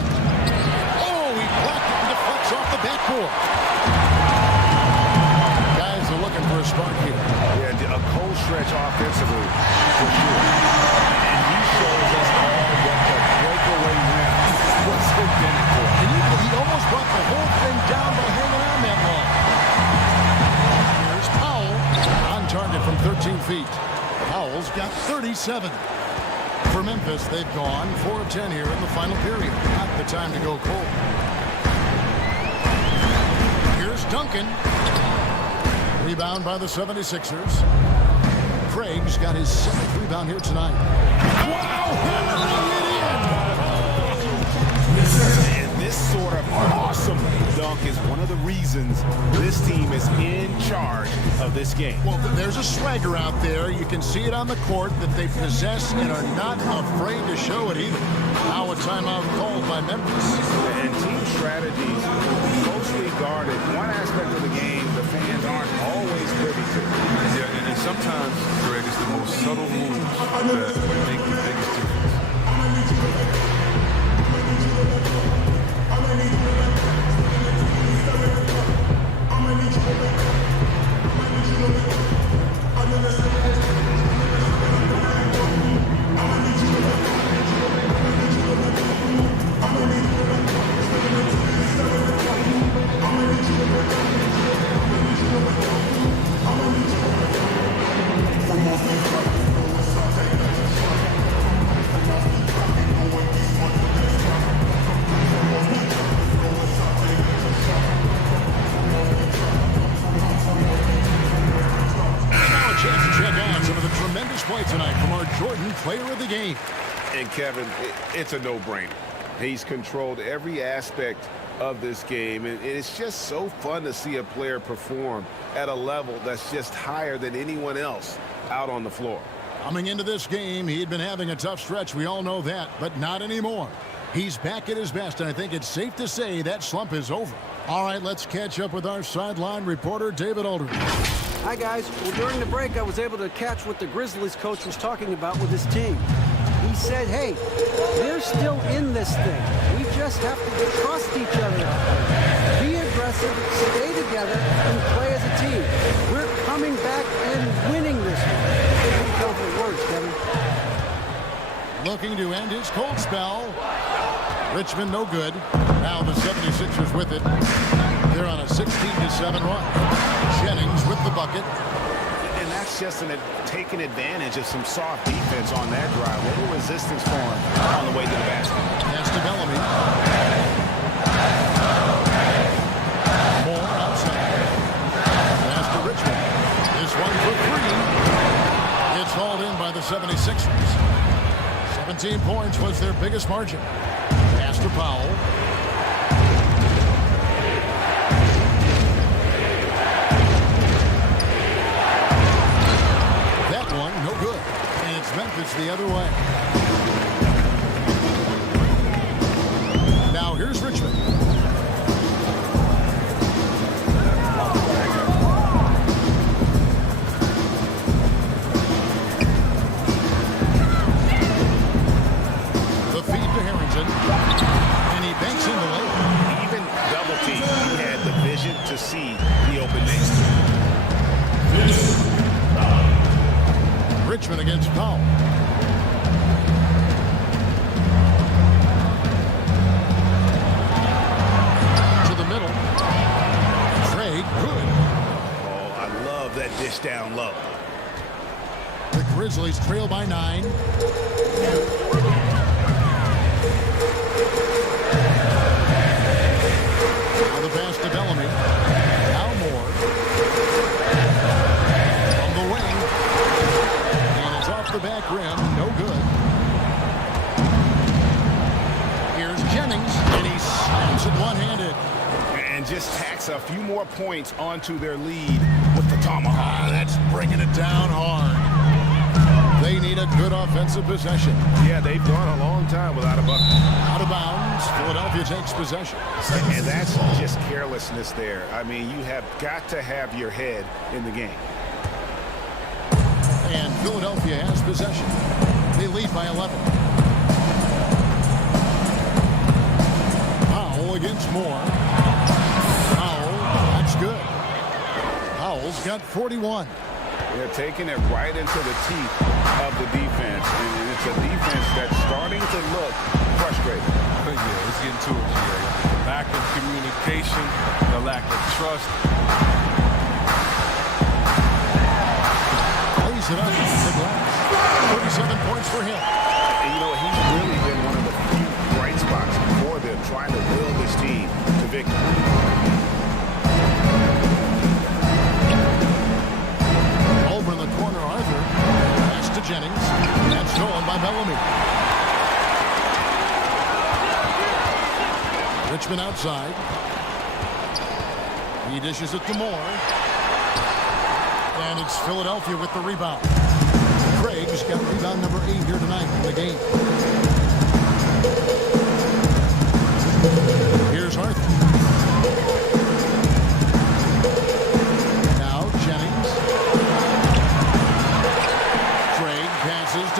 Oh, he blocked it and deflects off the backboard. Guys are looking for a spark here. Yeah, a cold stretch offensively, for sure. And he shows us all what the breakaway rim was intended for. And he almost brought the whole thing down by hanging on that long. Here's Powell on target from 13 feet. Powell's got 37. For Memphis, they've gone 4 of 10 here in the final period. Not the time to go cold. Here's Duncan. Rebound by the 76ers. Craig's got his 7th rebound here tonight. Wow! Hammering it in! And this sort of awesome dunk is one of the reasons this team is in charge of this game. Well, there's a swagger out there. You can see it on the court that they possess and are not afraid to show it either. Now a timeout called by Memphis. And teams strategies, closely guarded. One aspect of the game the fans aren't always privy to. Yeah, and sometimes, Greg, it's the most subtle moves that make the biggest difference. Play tonight from our Jordan Player of the Game. And Kevin, it's a no-brainer. He's controlled every aspect of this game, and it's just so fun to see a player perform at a level that's just higher than anyone else out on the floor. Coming into this game, he had been having a tough stretch. We all know that, but not anymore. He's back at his best, and I think it's safe to say that slump is over. All right, let's catch up with our sideline reporter, David Aldridge. Hi, guys. Well, during the break, I was able to catch what the Grizzlies coach was talking about with his team. He said, hey, they're still in this thing. We just have to trust each other out there. Be aggressive, stay together, and play as a team. We're coming back and winning this one. Pretty confident words, Kevin. Looking to end his cold spell. Richmond no good. Now the 76ers with it. They're on a 16-7 run. Jennings with the bucket. And that's just taking advantage of some soft defense on that drive. A little resistance for him on the way to the basket. Carti Bellamy. More outside. Pass to Richmond. This one for three. It's hauled in by the 76ers. 17 points was their biggest margin. Pass to Powell. No good. And it's Memphis the other way. Now here's Richmond. The feed to Harrington. And he banks in the lane. Even double team, he had the vision to see the open man. Richmond against Powell. To the middle. Craig, good. Oh, I love that dish down low. The Grizzlies trail by 9. Now the pass to Bellamy. Now Moore. From the wing. The back rim, no good. Here's Jennings, and he slams it one-handed. And just tacks a few more points onto their lead with the tomahawk. That's bringing it down hard. They need a good offensive possession. Yeah, they've gone a long time without a bucket. Out of bounds, Philadelphia takes possession. And that's just carelessness there. I mean, you have got to have your head in the game. And Philadelphia has possession. They lead by 11. Powell against Moore. Powell, that's good. Powell's got 41. They're taking it right into the teeth of the defense. And it's a defense that's starting to look frustrated. Yeah, let's get into it. The lack of communication, the lack of trust. It up the glass. 37 points for him. And you know, he's really been one of the few bright spots for them, trying to will this team to victory. Over in the corner, Arthur. Pass to Jennings. That's stolen by Bellamy. Richmond outside. He dishes it to Moore. And it's Philadelphia with the rebound. Craig's got rebound number 8 here tonight in the game. Here's Arthur.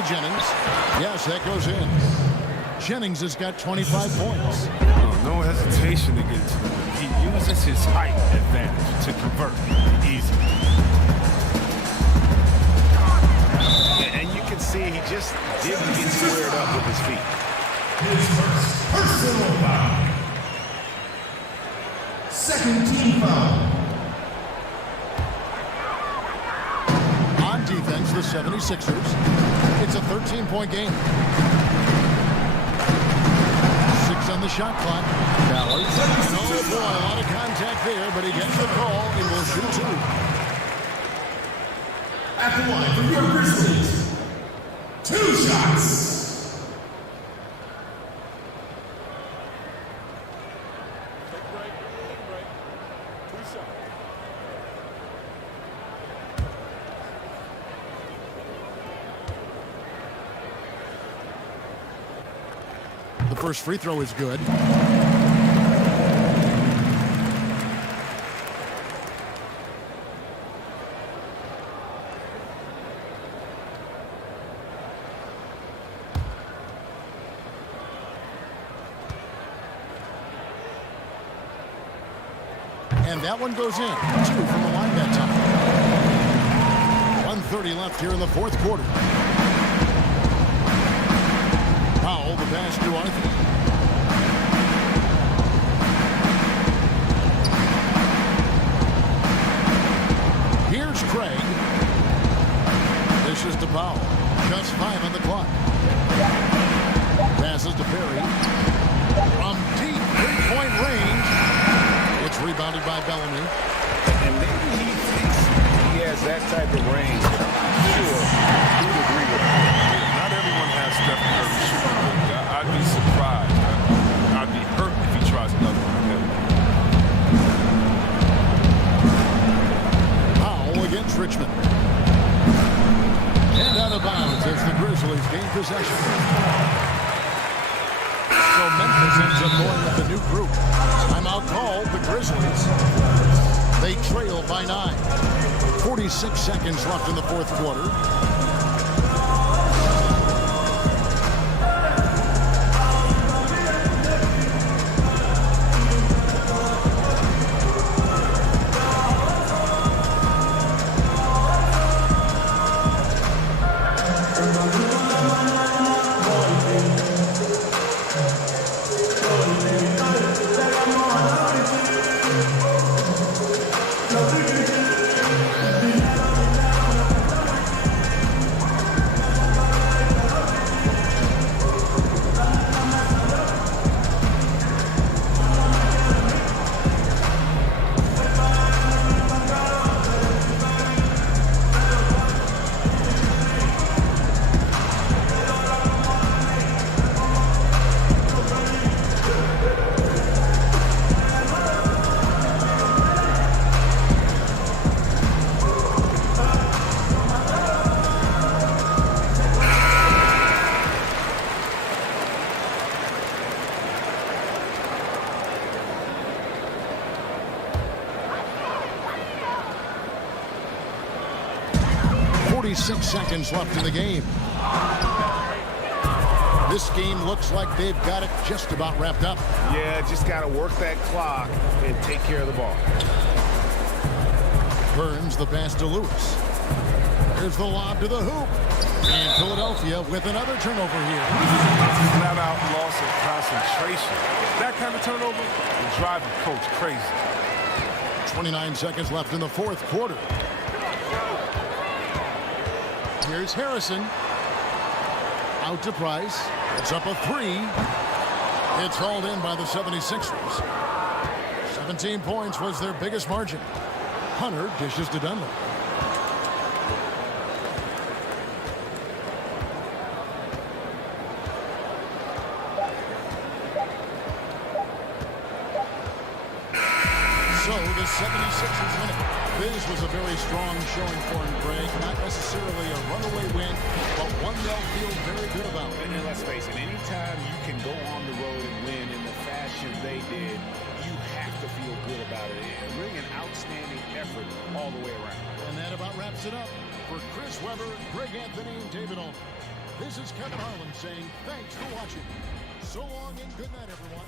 to Jennings. Yes, that goes in. Jennings has got 25 points. No hesitation to get to him. He uses his height advantage to convert easy. And you can see he just didn't get squared up with his feet. His first personal foul. Second team foul. On defense, the 76ers. It's a 13-point game. 6 on the shot clock. Ballard. Oh boy, a lot of contact there, but he gets the call and will shoot 2. At the line for your Grizzlies. 2 shots. The first free throw is good. And that one goes in. 2 from the line that time. 1:30 left here in the fourth quarter. Powell, the pass to Arthur. Here's Craig. This is to Powell. Just 5 on the clock. Passes to Perry. From deep three-point range. It's rebounded by Bellamy. And maybe he thinks he has that type of range. I'm sure he would agree with that. Not everyone has Steph Curry shooting. I'd be surprised. I'd be hurt if he tries another one again. Powell against Richmond. And out of bounds as the Grizzlies gain possession. So Memphis ends up going with the new group. Timeout called the Grizzlies. They trail by 9. 46 seconds left in the fourth quarter. Seconds left in the game. This game looks like they've got it just about wrapped up. Yeah, just got to work that clock and take care of the ball. Burns the pass to Lewis. Here's the lob to the hoop. And Philadelphia with another turnover here. Flat out loss of concentration. That kind of turnover will drive the coach crazy. 29 seconds left in the fourth quarter. Here's Harrison. Out to Price. It's up a 3. It's hauled in by the 76ers. 17 points was their biggest margin. Hunter dishes to Dunlap. So the 76ers win it. This was a very strong showing for him, Greg. Not necessarily a runaway win, but one they'll feel very good about. And let's face it, anytime you can go on the road and win in the fashion they did, you have to feel good about it. Really an outstanding effort all the way around. And that about wraps it up. For Chris Webber, Greg Anthony, and David Allman. This is Kevin Harlan saying thanks for watching. So long and good night, everyone.